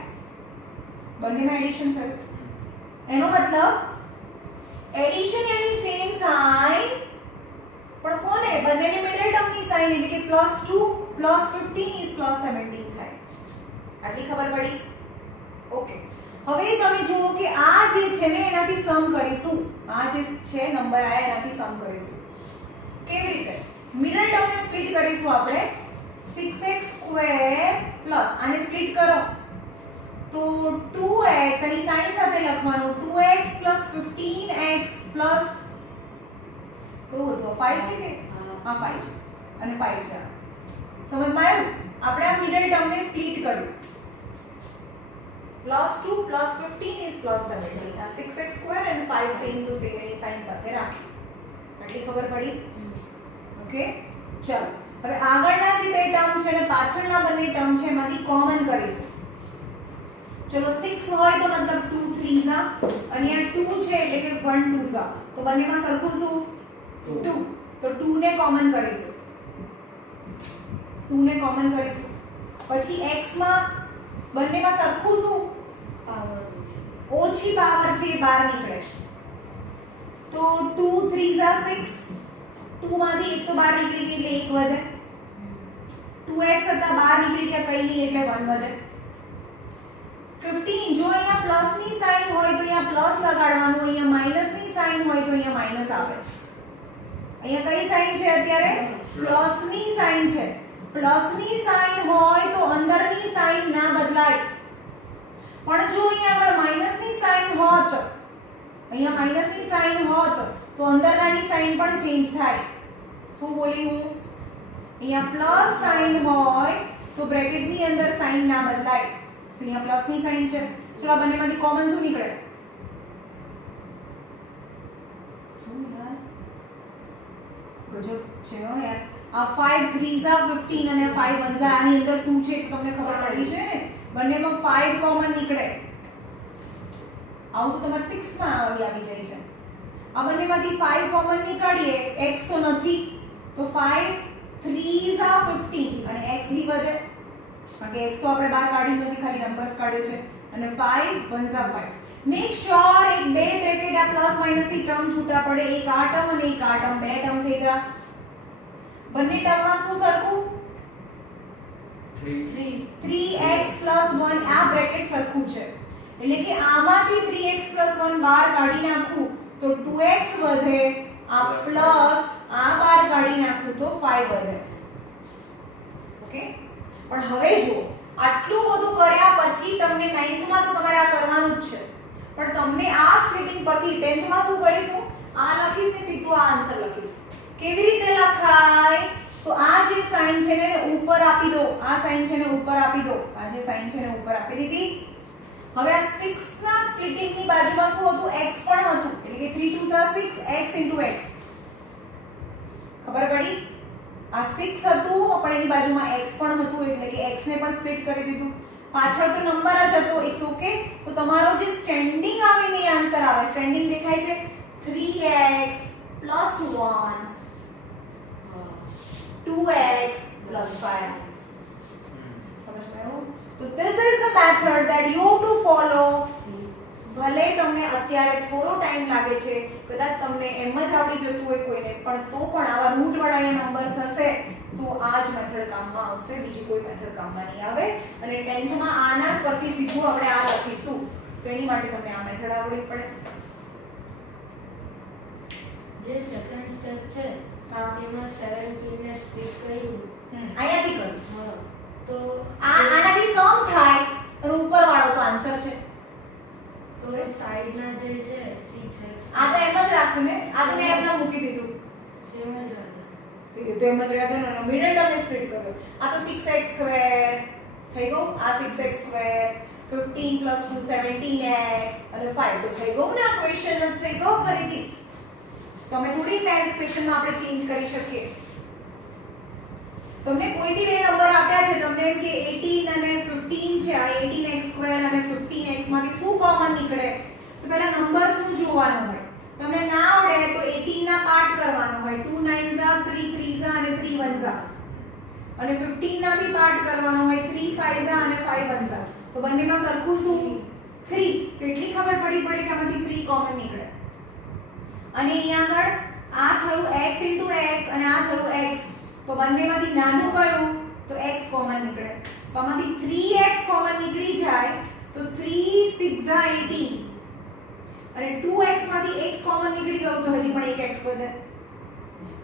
બંનેમાં એડિશન થયું. એનો મતલબ એડિશન યાની સેમ સાઇન, પણ કોને? બંનેની મિડલ ટર્મની સાઇન, એટલે કે +2 + 15 = +17 થાય. આટલી ખબર પડી? ઓકે. હવે તમે જુઓ કે આ જે છે ને એનાથી સમ કરીશું. આ જે છે નંબર આયા એનાથી સમ કરીશું. કેવી રીતે? મિડલ ટર્મને સ્પ્લિટ કરીશું આપણે. 6x² પ્લસ આને સ્પ્લિટ કરો તો 2x, આની સાઇન સાથે લખવાનું. 2x + 15x પ્લસ કેવું હતું? 5 છે કે? હા 5 છે અને 5 છે. સમજમાં આવ્યું? આપણે આ મિડલ ટર્મને સ્પ્લિટ કર્યું. +2 + 15 = +17. આ 6x² અને 5 same to same any sign સાથે રાખી. આટલી ખબર પડી? ઓકે. ચલો હવે આગળના જે બે ટર્મ છે અને પાછળના બંને ટર્મ છે એમાંથી કોમન કરીશું. ચલો 6 હોય તો મતલબ 2 3 અને અહીંયા 2 છે એટલે કે 1 2 તો બંનેમાં સરખું શું? 2. તો 2 ને કોમન કરીશું. 2 ને કોમન કરીશું. પછી x માં બંનેમાં સરખું શું? પાવર ઓછી પાવર છે એ બહાર નીકળે છે. તો 2 3 6. 2 માંથી એક તો બહાર નીકળી ગઈ એટલે 1 વધે. 2x હતા બહાર નીકળી ગયા કઈ નહીં એટલે 1 વધે. 15 જો અહીંયા પ્લસની સાઇન હોય તો અહીંયા પ્લસ લગાડવાનું, અહીંયા માઈનસની સાઇન હોય તો અહીંયા માઈનસ આવે. અહીંયા કઈ સાઇન છે અત્યારે? પ્લસની સાઇન છે. પ્લસની સાઇન હોય તો અંદરની સાઇન ના બદલાય. પણ જો અહીંયા આગળ માઈનસની સાઇન હોત, અહીંયા સાઇન પણ ચેન્જ થાય. શું બોલી હું? અહીંયા પ્લસ સાઇન હોય તો બ્રેકેટની અંદર સાઇન ના બદલાય. તો અહીંયા પ્લસની સાઇન છે. ચલો આ બંનેમાંથી કોમન શું નીકળે? શું યાર ગજબ છે હો યાર. આ 5 3s are 15 અને 5 1s are આની અંદર શું છે તો તમને ખબર પડી છે ને. બંનેમાં 5 કોમન નીકળે. આવું તો તમારે 6 માં આવી જાય છે. આ બંનેમાંથી 5 કોમન નીકાળીએ, x તો નથી તો 5 3s are 15 અને x બી વધે કારણ કે x તો આપણે બહાર કાઢી નથી, ખાલી નંબર્સ કાઢ્યો છે. અને 5 1s are 5. મેક શ્યોર એક બે બ્રેકેટ આ પ્લસ માઈનસ થી ટર્મ છૂટા પડે. એક આ ટર્મ અને એક આ ટર્મ, બે ટર્મ થઈ ગયા. બંને ટર્મમાં શું સરખું? 3x 1 આ બ્રેકેટ સરખું છે. એટલે કે આમાંથી 3x 1 બહાર કાઢી નાખું તો 2x વધે, આ પ્લસ આ બહાર કાઢી નાખું તો 5 વધે. ઓકે, પણ હવે જો આટલું બધું કર્યા પછી તમને 9th માં તો તમારે આ કરવાનું જ છે, પણ તમને આ સ્પ્લિટિંગ પરથી 10th માં શું કરીશું? આ લખીશ ને સીધું આ આન્સર લખીશ. કેવી રીતે લખાય? તો આ જે સાઈન છે ને એને ઉપર આપી દો. આ સાઈન છે ને ઉપર આપી દો. આ જે સાઈન છે ને ઉપર આપી દીધી. હવે આ 6 ના સ્પ્લિટિંગ ની બાજુમાં શું હતું? x પણ હતું. એટલે કે 3 2 6 x * x. ખબર પડી? આ 6 હતું પણ એની બાજુમાં x પણ હતું એટલે કે x ને પણ સ્પ્લિટ કરી દીધું. પાછળ તો નંબર જ હતો. It's okay. તો તમારો જે સ્ટેન્ડિંગ આવે ને આન્સર આવે. સ્ટેન્ડિંગ દેખાય છે 3x + 1 2x + 5. સમજ આવ્યું? તો this is the method that you have to follow. ભલે તમને અત્યારે થોડો ટાઈમ લાગે છે, કદાચ તમને એમ જ આવડી જતું હોય કોઈને, પણ તો પણ આવા રૂટ વાળા નંબર્સ હશે તો આ જ મેથડ કામમાં આવશે. બીજી કોઈ મેથડ કામમાં નહીં આવે. અને 10th માં આના પરથી સીધું આપણે આ લખીશું તો એની માટે તમને આ મેથડ આવડવી પડે. જે સેકન્ડ સ્ટેપ છે હા, એમાં 17 ને સ્પ્લિટ કર્યું. અહીંયાથી કરું હા, તો આનાથી સમ થાય અને ઉપર વાળો તો આન્સર છે. તો સાઈડના જે છે 6x આ તો એમ જ રાખ્યું ને. આ તો મેં એમને મૂકી દીધું. સેમ જ રહે. તો એમ જ રહ્યા ને મિડલ ટર્મને સ્પ્લિટ કર્યો. આ તો 6x² થઈ ગયું. આ 6x² 15 + 2 17x અને 5 તો થઈ ગયું ને. આ ક્વેશ્ચન જ થઈ ગયો ફરીથી. તો અમે થોડી મેથ ક્વેશ્ચનમાં આપણે ચેન્જ કરી શકીએ. તમને કોઈ બી બે નંબર આપ્યા છે, તમને એમ કે 18 અને 15 છે, આ 18x² અને 15x માંથી શું કોમન નીકળે? તો પહેલા નંબર શું જોવાનો હોય. તમને ના આવડે તો 18 ના પાર્ટ કરવાનો હોય. 2 9s are 3 3s are અને 3 1s are. અને 15 ના બી પાર્ટ કરવાનો હોય. 3 5s are અને 5 1s are. તો બંનેમાં સરખું શું? 3. કેટલી ખબર પડી પડે કે આમાંથી 3 કોમન નીકળે. અને અહીંયા આગળ આ થયું x * x અને આ થયું x. તો બંનેમાંથી નાનું કયું? તો x કોમન નીકળે. તો આમાંથી 3x કોમન નીકળી જાય તો 3 6 are 18 અને 2x માંથી x કોમન નીકળી ગયું તો હજી પણ એક x વધે.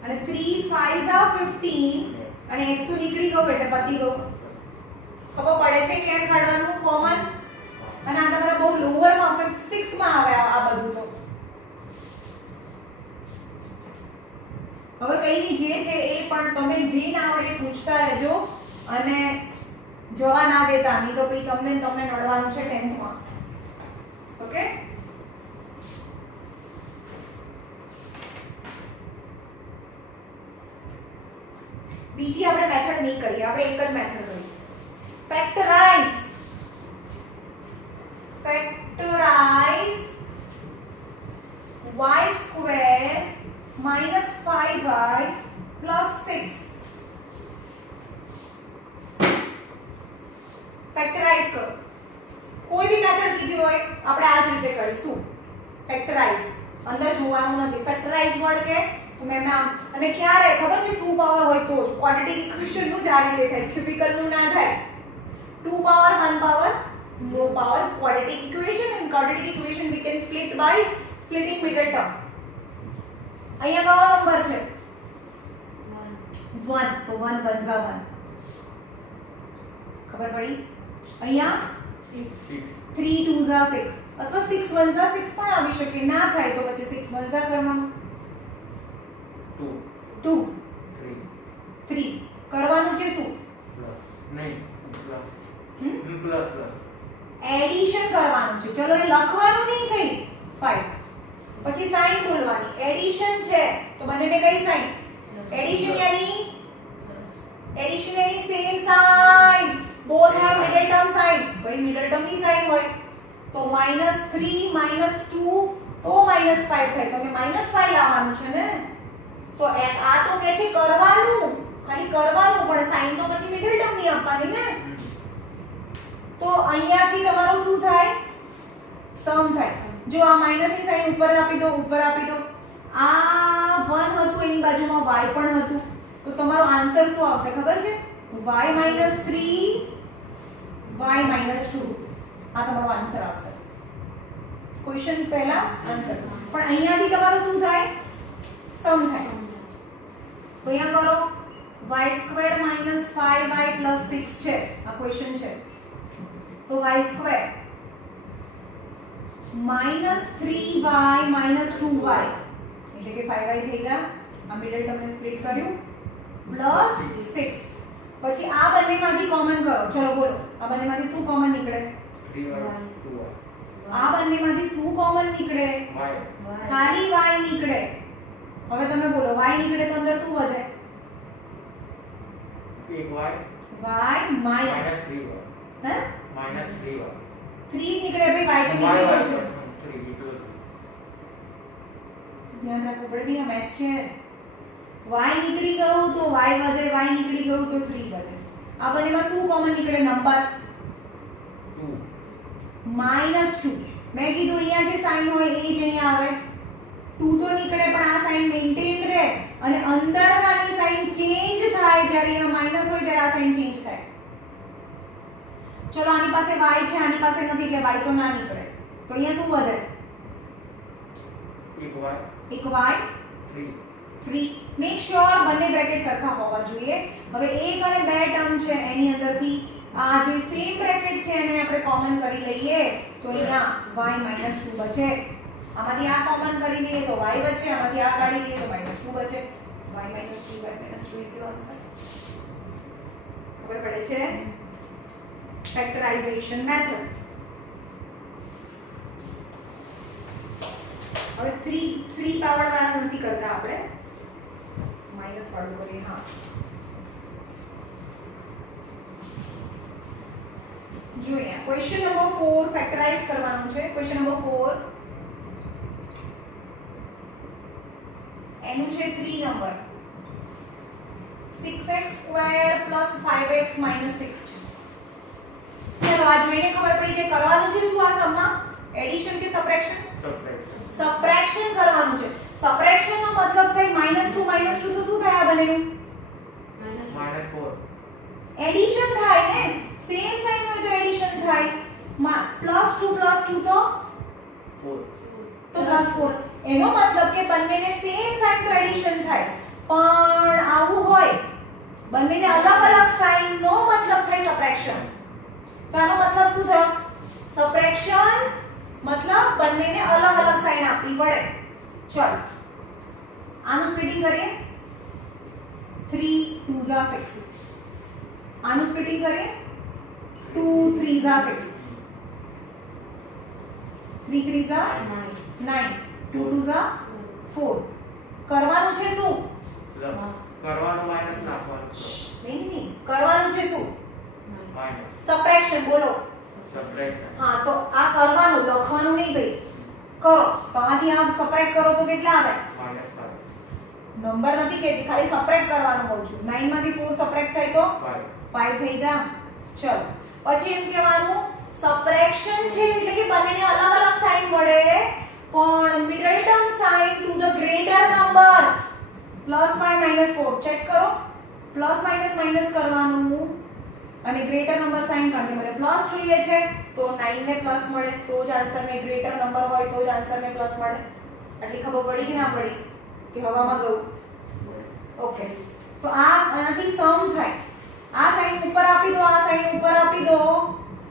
અને 3 5s are 15 અને x તો નીકળી ગયો એટલે પતી ગયું. ખબર પડે છે કેમ કાઢવાનું કોમન? અને આ તમારા બહુ લોઅર માં 5th 6th માં આવે આ બધું. તો હવે કઈ ની જે છે એ પણ તમે જે ના આવડે એ પૂછતા રહેજો અને જવા ના દેતા, નહીં તો પછી તમને નડવાનું છે 10th માં. ઓકે, બીજી આપણે મેથડ નહીં કરીએ. આપણે એક જ મેથડ કરીશું. ફેક્ટરાઇઝ y² - 5y + 6. ફેક્ટરાઇઝ કરો. કોઈ બી મેથડ કીધી હોય આપણે આ જ રીતે કરીશું. ફેક્ટરાઇઝ અંદર જોવાનું નથી. ફેક્ટરાઇઝ વર્ડ કે તો મેં આમ. અને ક્યારે ખબર છે? 2 પાવર હોય તો જ. ક્વોડ્રેટિક ઇક્વેશન નું જ આ રીતે થાય, ક્યુબિકલ નું ના થાય. 2 power 1 power no power quadratic equation. and quadratic equation we can split by splitting middle term. અહીંયા કયો નંબર છે? 1. તો 1 1s are 1. ખબર પડી? અહીંયા 3 2s are 6 અથવા 6 1s are 6 પણ આવી શકે. ના થાય તો પછી 6 1s are કરવાનું. 2 3 3 કરવાનું છે શું પ્લસ નહીં પ્લસ હમ? પ્લસ પ્લસ એડિશન કરવાનું છે ચલો એ લખવાનું નહીં કઈ 5 પછી સાઈન બોલવાની એડિશન છે તો બંનેને કઈ સાઈન એડિશન યાની same sign both have middle term sign ભાઈ મિડલ ટર્મ ની સાઈન હોય તો -3 -2 તો -5 થાય તો -5 લાવવાનું છે ને તો આ તો કે છે કરવાનું ખાલી કરવાનું પણ સાઈન તો પછી મિડલ ટર્મ ની આપવાની ને તો અહીંયાથી તમારું શું થાય સમ થાય જો આ માઈનસ ની સાઈન ઉપર આપી દો આ 1 હતું એની બાજુમાં y પણ હતું તો તમારો આન્સર શું આવશે ખબર છે y - 3 y - 2 આ તમારો આન્સર આવશે ક્વેશ્ચન પહેલા આન્સર પણ અહીંયાથી તમારું શું થાય સમ થાય તો અહીંયા કરો y² - 5y + 6 છે આ ક્વેશ્ચન છે તો y² -3y - 2y એટલે કે 5y થઈ ગયા આ મિડલ ટર્મને સ્પ્લિટ કર્યું +6 પછી આ બંનેમાંથી કોમન કરો ચલો બોલો આ બંનેમાંથી શું કોમન નીકળે 3y 2y આ બંનેમાંથી શું કોમન નીકળે y ખાલી y નીકળે હવે તમે બોલો y નીકળે તો અંદર શું વધે એક y y માઈનસ -3y હે -3y 3 નીકળે ભાઈ y તો નીકળી ગયો છે 3 equal ધ્યાન રાખવું પડે ભઈ આ મેથ્સ છે y નીકળી ગયું તો y વધે y નીકળી ગયું તો 3 વધે આ બંનેમાં શું કોમન નીકળે નંબર 2 -2 મેં કીધું અહીંયા જે સાઈન હોય એ જ અહીંયા આવે 2 તો નીકળે પણ આ સાઈન મેન્ટેન રહે અને અંદરનાની સાઈન ચેન્જ થાય જ્યારે અહીંયા માઈનસ હોય ત્યારે આ સાઈન ચેન્જ થાય ચલો આની પાસે y છે આની પાસે નથી એટલે y તો ના નીકળે તો અહીંયા શું વધે એક y એક y 3 3 મેક શ્યોર બંને બ્રેકેટ સરખા હોવા જોઈએ હવે એક અને બે ટર્મ છે એની અંદરથી આ જે સેમ બ્રેકેટ છે એને આપણે કોમન કરી લઈએ તો અહીંયા y - 2 બચે આમાંથી આ કોમન કરી લઈએ તો y બચે આમાંથી આ કાઢી લઈએ તો -2 બચે y - 2 y - 2 is your answer ખબર પડે છે ફેક્ટરાઇઝેશન મેથડ હવે 3 પાવર વાળા નથી કરતા આપણે માઈનસ વાળું કરીએ હા જોઈએ ક્વેશ્ચન નંબર 4 ફેક્ટરાઇઝ કરવાનું છે ક્વેશ્ચન નંબર 4 એનું છે 3 નંબર 6x² + 5x - 6 છે ચલો આ જોઈને ખબર પડી કે કરવાનું છે શું આ સમમાં એડિશન કે સબટ્રેક્શન સબટ્રેક્શન કરવાનું છે સબટ્રેક્શન નો મતલબ થાય -2 - 2 તો શું થાય આ બંનેનું -4 એડિશન થાય ને સેમ સાઈન હોય તો એડિશન થાય +2 + 2 તો 4 +4 એનો મતલબ કે બંનેને સેમ સાઈન તો એડિશન થાય પણ આવું હોય બંનેને અલગ અલગ સાઈન નો મતલબ થાય સબટ્રેક્શન તો આનો મતલબ શું થયો સબટ્રેક્શન મતલબ બંનેને અલગ અલગ સાઈન આપવી પડે ચલો આનું સ્પ્લિટિંગ કરીએ 3 2 6 આનું સ્પ્લિટિંગ કરીએ 2 3 6 3 3 9 2 2 4 કરવાનું છે શું કરવાનું માઈનસ નાખવાનું નહીં કરવાનું છે શું માઈનસ સબટ્રેક્શન બોલો સબટ્રેક્શન હા તો આ કરવાનું લખવાનું નહીં ભાઈ કરો તો આમાંથી આ સબટ્રેક્ટ કરો તો કેટલા આવે -5 નંબર નથી કહેતી ખાલી સબટ્રેક્ટ કરવાનું કહું છું 9 માંથી 4 સબટ્રેક્ટ થાય તો 5 થઈ ગયા ચલો પછી એમ કહેવાનું સબટ્રેક્શન છે એટલે કે બંનેને અલગ અલગ સાઈન મળે પણ middle term sign to the greater number +5 -4 check કરો પ્લસ માઇનસ કરવાનું અને ગ્રેટર નંબર સાઈન કારણ કે મને પ્લસ જોઈએ છે તો 9 ને પ્લસ મળે તો જ આન્સરને ગ્રેટર નંબર હોય તો જ આન્સરને પ્લસ મળે આટલી ખબર પડી કે ના પડી કે હવામાં ગયું ઓકે તો આનાથી સમ થાય આ સાઈન ઉપર આપી દો આ સાઈન ઉપર આપી દો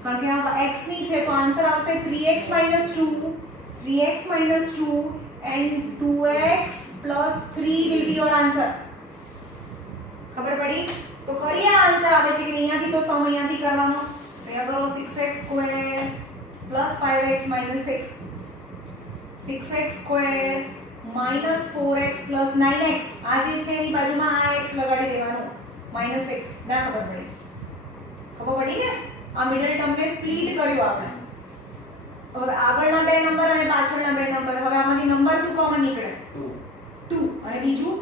કારણ કે આ x ની છે તો આન્સર આવશે 3x - 2 and 2x + 3 will be your answer ખબર પડી? તો કરીએ આન્સર આવે છે કે અહીંયાથી તો સમ અહીંયાથી કરવાનો. અહીંયા કરો 6x² + 5x - 6, 6x² - 4x + 9x. આ જે છે એની બાજુમાં આ x લગાડી દેવાનો -x. ના ખબર પડી? ખબર પડી ને? આ મિડલ ટર્મને સ્પ્લિટ કર્યું આપણે. હવે આગળના બે નંબર અને પાછળના બે નંબર, હવે આમાંથી નંબર શું કોમન નીકળે? 2. અને બીજું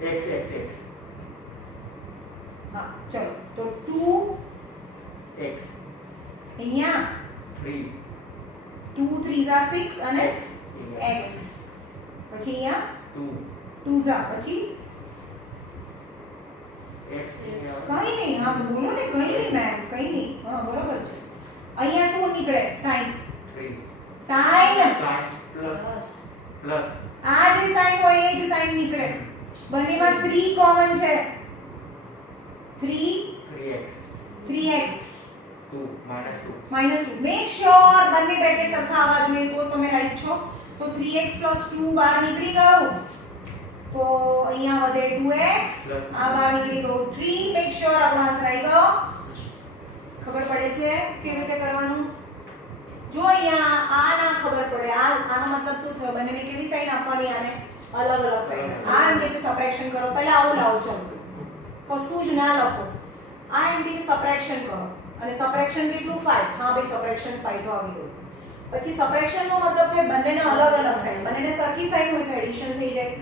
x x x હા ચલો તો 2 x અહીંયા 3 2 3 જા 6 અને x x પછી અહીંયા 2 2 જા પછી x કઈ નહીં. હા તો બોલો ને, કઈ નહીં મેમ, કઈ નહીં. હા બરોબર છે. અહીંયા શું નીકળે? sin. 3 sin પ્લસ આ જે sin હોય એ જ sin નીકળે. બંનેમાં 3 કોમન છે. 3 3x 3x 2 -2. મેક શ્યોર બંને બ્રેકેટ સરખા આવવા જોઈએ તો તમે રાઈટ છો. તો 3x + 2 બહાર નીકળી ગયું. તો અહીંયા વધે 2x, આ બહાર નીકળી ગયું 3. મેક શ્યોર આપણો આન્સર આવી ગયો. ખબર પડે છે કેવી રીતે કરવાનું? જો અહીંયા આ ના ખબર પડે, આનો મતલબ શું થયો? બંનેને કેવી સાઈન આપવાની? આને અલગ અલગ સાઈન. આ એમ કે છે સબટ્રેક્શન કરો. પહેલા આવું લાવજો, કશું જ ના લખો. આ એમ કે છે સબટ્રેક્શન કરો અને સબટ્રેક્શન કેટલું? 5. હા ભાઈ સબટ્રેક્શન 5 તો આવી ગયું. પછી સબટ્રેક્શન નો મતલબ છે બંનેને અલગ અલગ સાઈન. બંનેને સરખી સાઈન હોય તો એડિશન થઈ જાય.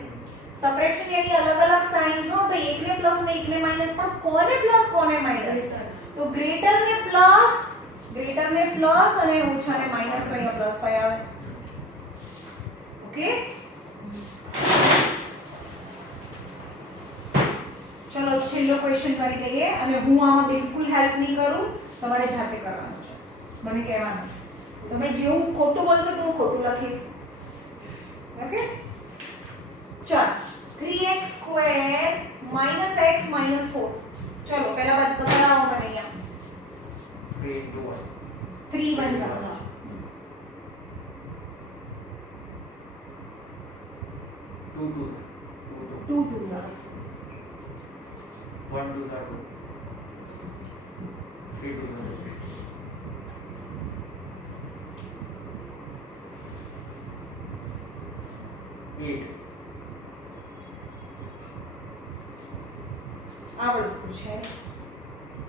સબટ્રેક્શન યાની અલગ અલગ સાઈન. નો ભાઈ એકને પ્લસ ને એકને માઈનસ, પણ કોને પ્લસ કોને માઈનસ? તો ગ્રેટર ને પ્લસ અને ઓછાને માઈનસ, તો અહીંયા +5 આવે. ઓકે ચલો છેલ્લો ક્વેશ્ચન કરી લઈએ અને હું આમાં બિલકુલ હેલ્પ નહીં કરું, તમારે જાતે કરવાનું છે. મને કહેવાનું છે તમે જેવું ખોટું બોલશો તો હું ખોટું લખીશ. ઓકે ચાલ 3x² - x - 4. ચલો પહેલા બાદ બતાવો મને અહીંયા 3 into 1 3 1 2 2 2 1 2 3 2 8 આવડતું છે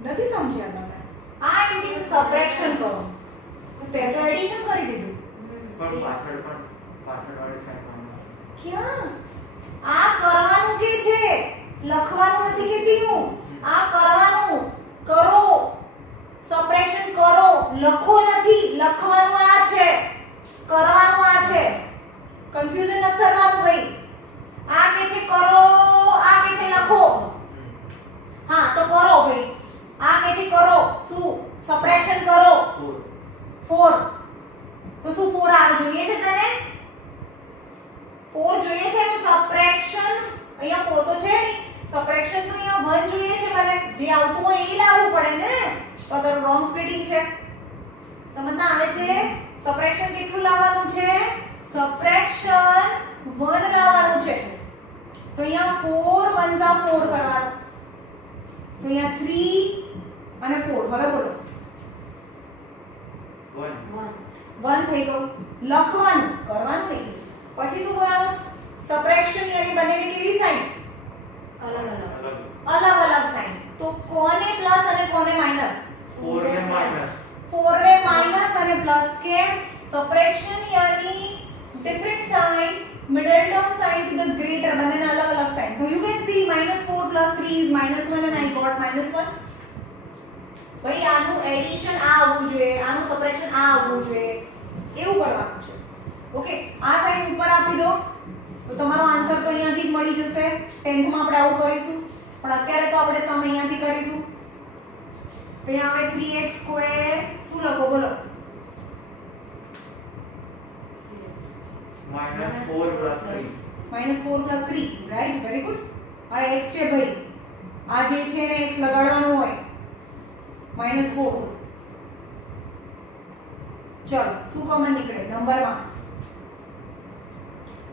નથી સમજ્યા તમે? આ એમ કે સબટ્રેક્શન કરો તો તે તો એડિશન કરી દીધું. પણ પાછળ વાળી સાઈડ ક્યાં? આ કરવાનું કે છે, લખવાનું નથી કહેતી હું. આ કરવાનું કરો, સબટ્રેક્શન કરો, લખો નથી. લખવાનું આ છે, કરવાનું આ છે. કન્ફ્યુઝન ન કરવાનું ભાઈ. આ કે છે કરો, આ કે છે લખો. હા તો કરો ભાઈ. આ કે છે કરો શું? સબટ્રેક્શન કરો 4. તો શું 4 આવે જોઈએ છે તને? 4 જોઈએ છે તો સબટ્રેક્શન અહીંયા 4 તો છે નહીં. સબટ્રેક્શન તો અહીંયા 1 જોઈએ છે મને. જે આવતું હોય એ લાવવું પડે ને. તો તો રોંગ સ્પ્લિટિંગ છે. સમજમાં આવે છે? સબટ્રેક્શન કેટલું લાવવાનું છે? સબટ્રેક્શન 1 લાવવાનું છે. તો અહીંયા 4 1 જા 4 કરવાનું. તો અહીંયા 3 અને 4. હવે બોલો 1 થઈ ગયું. લખવાનું, કરવાનું નહીં. પછી શું કરવાનું? સબટ્રેક્શન યાની બંનેને કેવી સાઈન? અલગ અલગ સાઈન. તો કોને પ્લસ અને કોને માઈનસ? 4 ને માઈનસ 4 ને માઈનસ અને પ્લસ. કેમ? સબટ્રેક્શન યાની different sign, middle term sign to the greater, બંનેને અલગ અલગ sine. So you can see -4 + 3 is -1 and I got -1. ભાઈ આનું એડિશન આ આવવું જોઈએ, આનું સબટ્રેક્શન આ આવવું જોઈએ, એવું કરવાનું છે. ઓકે આ સાઈન ઉપર આપી દો તો તમારો આન્સર તો અહીંયાથી જ મળી જશે. 10th માં આપણે આવું કરીશું, પણ અત્યારે તો આપણે સમ અહીંયાથી કરીશું. તો અહીંયા હવે 3x² શું લખો બોલો? -4 + 3 -4 + 3 રાઈટ. Very good. આ x છે ભાઈ, આ જે છે ને x લગાડવાનું હોય. -4. ચલો શું કોમન નીકળે નંબરમાં?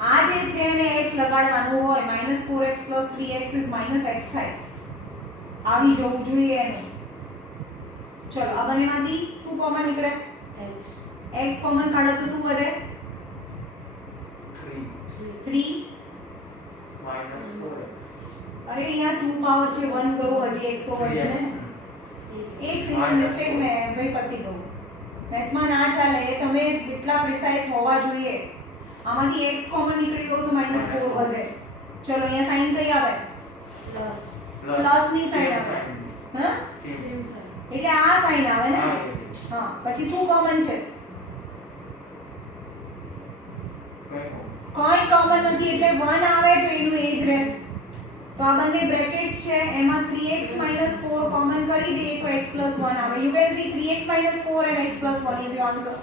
આ જે છે એને x લગાડવાનું હોય -4x + 3x is -x થાય આવી જવું જોઈએ એનું ચલો આ બંનેમાંથી શું કોમન નીકળે x x કોમન કાઢો તો શું વધે 3 3 -4x અરે અહીંયા 2 પાવર છે 1 કરો હજી x તો વધે ને એક સિંગલ મિસ્ટેક ને ભાઈ પતી ગયું મેથ્સમાં ના ચાલે તમે એટલા પ્રિસાઇઝ હોવા જોઈએ આમાંથી x કોમન નીકળી ગયું તો -4 વધે ચલો અહીંયા સાઈન કઈ આવે પ્લસ પ્લસ ની સાઈડ આવે હા સેમ સાઇન એટલે આ સાઈન આવે ને હા પછી શું કોમન છે કોઈ કોમન નથી એટલે 1 આવે તો એનું એ જ રહે તો આ બંને બ્રેકેટ્સ છે એમાં 3x 4 કોમન કરી દઈએ તો x 1 આવે you can see 3x 4 and x 1 is your answer